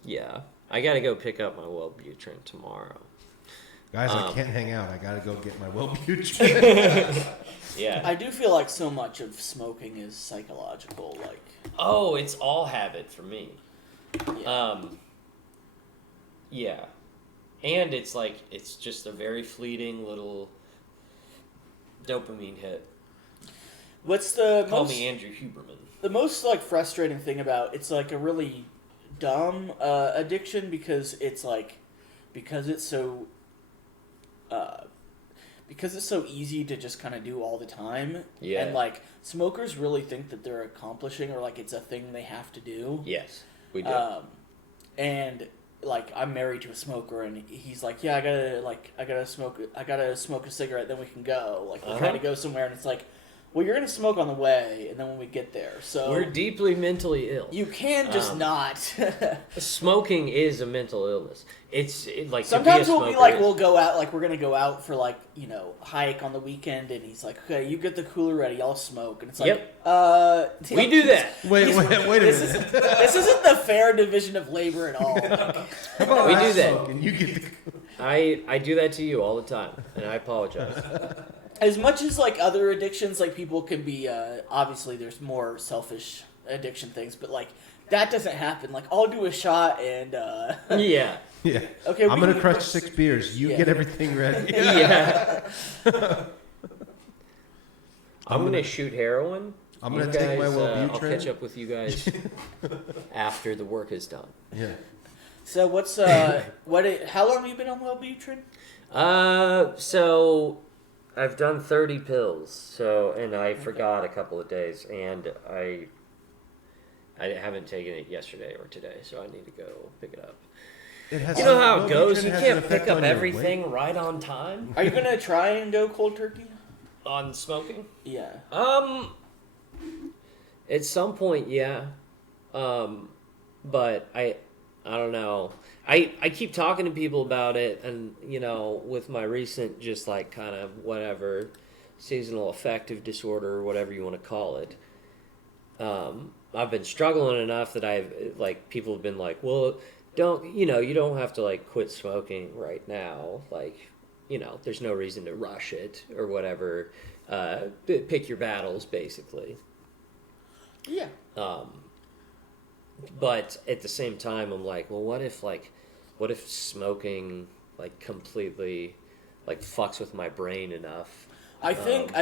yeah, I gotta go pick up my Wellbutrin tomorrow. Guys, I can't hang out. I gotta go get my Wellbutrin. Yeah. I do feel like so much of smoking is psychological. Like, Oh, it's all habit for me. yeah. Yeah. And it's just a very fleeting little dopamine hit. What's the Call most me Andrew Huberman. the most like frustrating thing about it's like a really dumb addiction because it's so easy to just kind of do all the time. Yeah. And like smokers really think that they're accomplishing or like it's a thing they have to do. Yes, we do. And like I'm married to a smoker, and he's like, "Yeah, I gotta smoke a cigarette, then we can go." Like we're trying to go somewhere, and it's like, "Well, you're gonna smoke on the way, and then when we get there, so We're deeply mentally ill. you can't just not." Smoking is a mental illness. Like Sometimes to be a we'll be smoker like, is- we'll go out, like we're gonna go out for like hike on the weekend, and he's like, "Okay, you get the cooler ready, I'll smoke," and it's like, Yep. We do that. wait a minute. This isn't the fair division of labor at all. Like, How about We I do that. smoke and you get the... I do that to you all the time, and I apologize. as much as like other addictions, like people can be obviously there's more selfish addiction things, but like that doesn't happen. Like I'll do a shot and Yeah. Yeah. Okay, I'm we- gonna crush 6 beers. You Yeah. get everything ready. Yeah. I'm gonna shoot heroin. I'm You gonna take my guys, I'll Wellbutrin. catch up with you guys after the work is done. Yeah. So what's how long have you been on Wellbutrin? So I've done 30 pills. And I forgot a couple of days, and I haven't taken it yesterday or today, so I need to go pick it up. It has You know how it Wellbutrin goes. You has an can't effect pick up on your everything weight. right on time Are you gonna try and go cold turkey? on smoking. Yeah. At some point, yeah. But I don't know. I keep talking to people about it, and you know, with my recent just like kind of whatever seasonal affective disorder or whatever you want to call it. I've been struggling enough that I've like people have been like, well, you don't have to like quit smoking right now. Like, you know, there's no reason to rush it or whatever. Pick your battles, basically. Yeah. But at the same time, I'm like, well, what if smoking like completely like fucks with my brain enough? I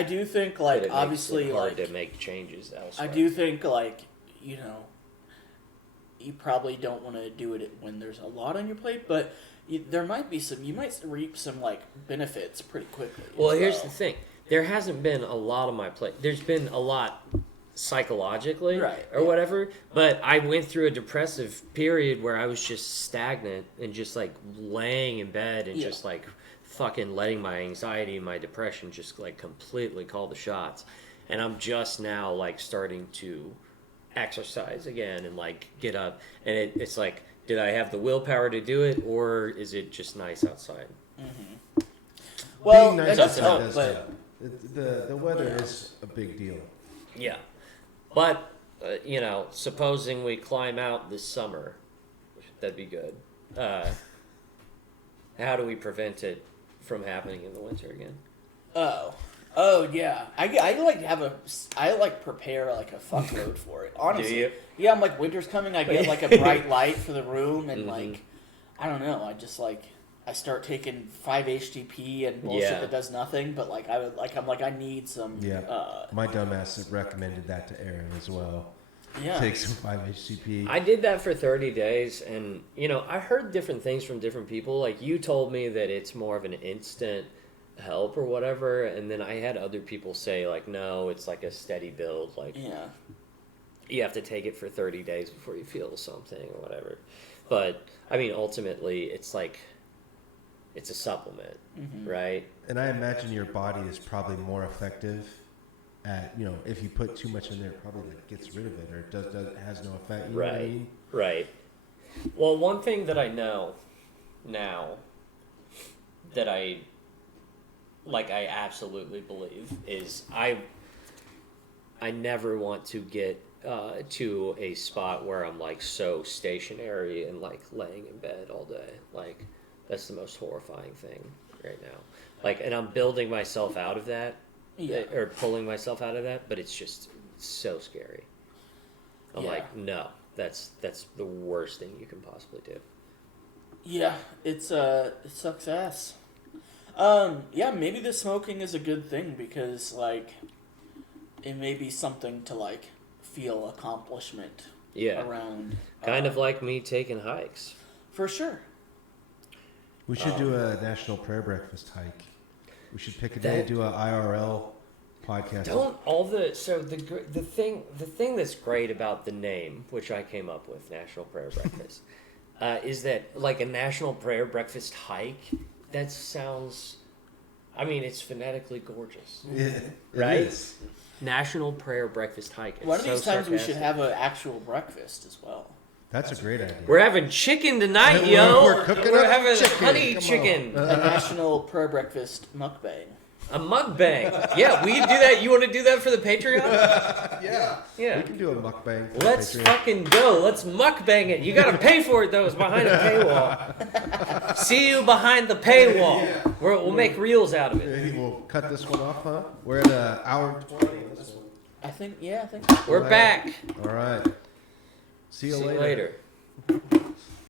do think that like it obviously makes it hard like to make changes elsewhere. I do think like, you know, you probably don't want to do it when there's a lot on your plate, but there might be you might reap some like benefits pretty quickly. Well, here's the thing. There hasn't been a lot on my plate. There's been a lot psychologically or whatever, but I went through a depressive period where I was just stagnant and just like laying in bed and just like fucking letting my anxiety and my depression just like completely call the shots. And I'm just now like starting to exercise again and like get up, and it's like, did I have the willpower to do it, or is it just nice outside? Mm-hmm. Well, being nice that does outside help, does help. The weather is a big deal. Yeah, but you know, supposing we climb out this summer, that'd be good. How do we prevent it from happening in the winter again? Oh yeah, I like prepare like a fuckload for it. Honestly, Do you? Yeah, I'm like, winter's coming. I get like a bright light for the room, and like, I don't know. I just like I start taking 5-HTP and bullshit that does nothing. But like I need some. Yeah, my dumbass recommended that to Aaron as well. Yeah, take some 5-HTP. I did that for 30 days, and you know, I heard different things from different people. Like you told me that it's more of an instant help or whatever, and then I had other people say like, no, it's like a steady build. Like, you have to take it for 30 days before you feel something or whatever. But I mean, ultimately, it's like it's a supplement, right? And I imagine your body is probably more effective at, you know, if you put too much in there, it probably like gets rid of it, or it has no effect. You know what I mean? Right. Well, one thing that I know now that I absolutely believe is I never want to get to a spot where I'm like so stationary and like laying in bed all day. Like that's the most horrifying thing right now. Like, and I'm building myself out of that, or pulling myself out of that, but it's just so scary. I'm like, no, that's the worst thing you can possibly do. Yeah, it sucks ass. Yeah, maybe the smoking is a good thing because, like, it may be something to, like, feel accomplishment around. Kind of like me taking hikes. For sure. We should do a National Prayer Breakfast hike. We should pick a day, do a IRL podcast. The thing that's great about the name, which I came up with, National Prayer Breakfast, is that, like, a National Prayer Breakfast hike, that sounds, I mean, it's phonetically gorgeous. Yeah, right? It is. National Prayer Breakfast hike. It's One of these times we should sarcastic. have an actual breakfast as well. That's a great idea. We're having chicken tonight, yo. We're cooking We're up having chicken. honey Come chicken. A national prayer breakfast mukbang. A mukbang. Yeah, we can do that. You want to do that for the Patreon? Yeah. Yeah. We can do a mukbang. for Let's Patreon. fucking go. Let's mukbang it. You gotta pay for it though. It's behind a paywall. See you behind the paywall. We'll make reels out of it. Yeah, we'll cut this one off, huh? We're at an hour and 20 on this one. I think. We're back. All right. See you See you later. later.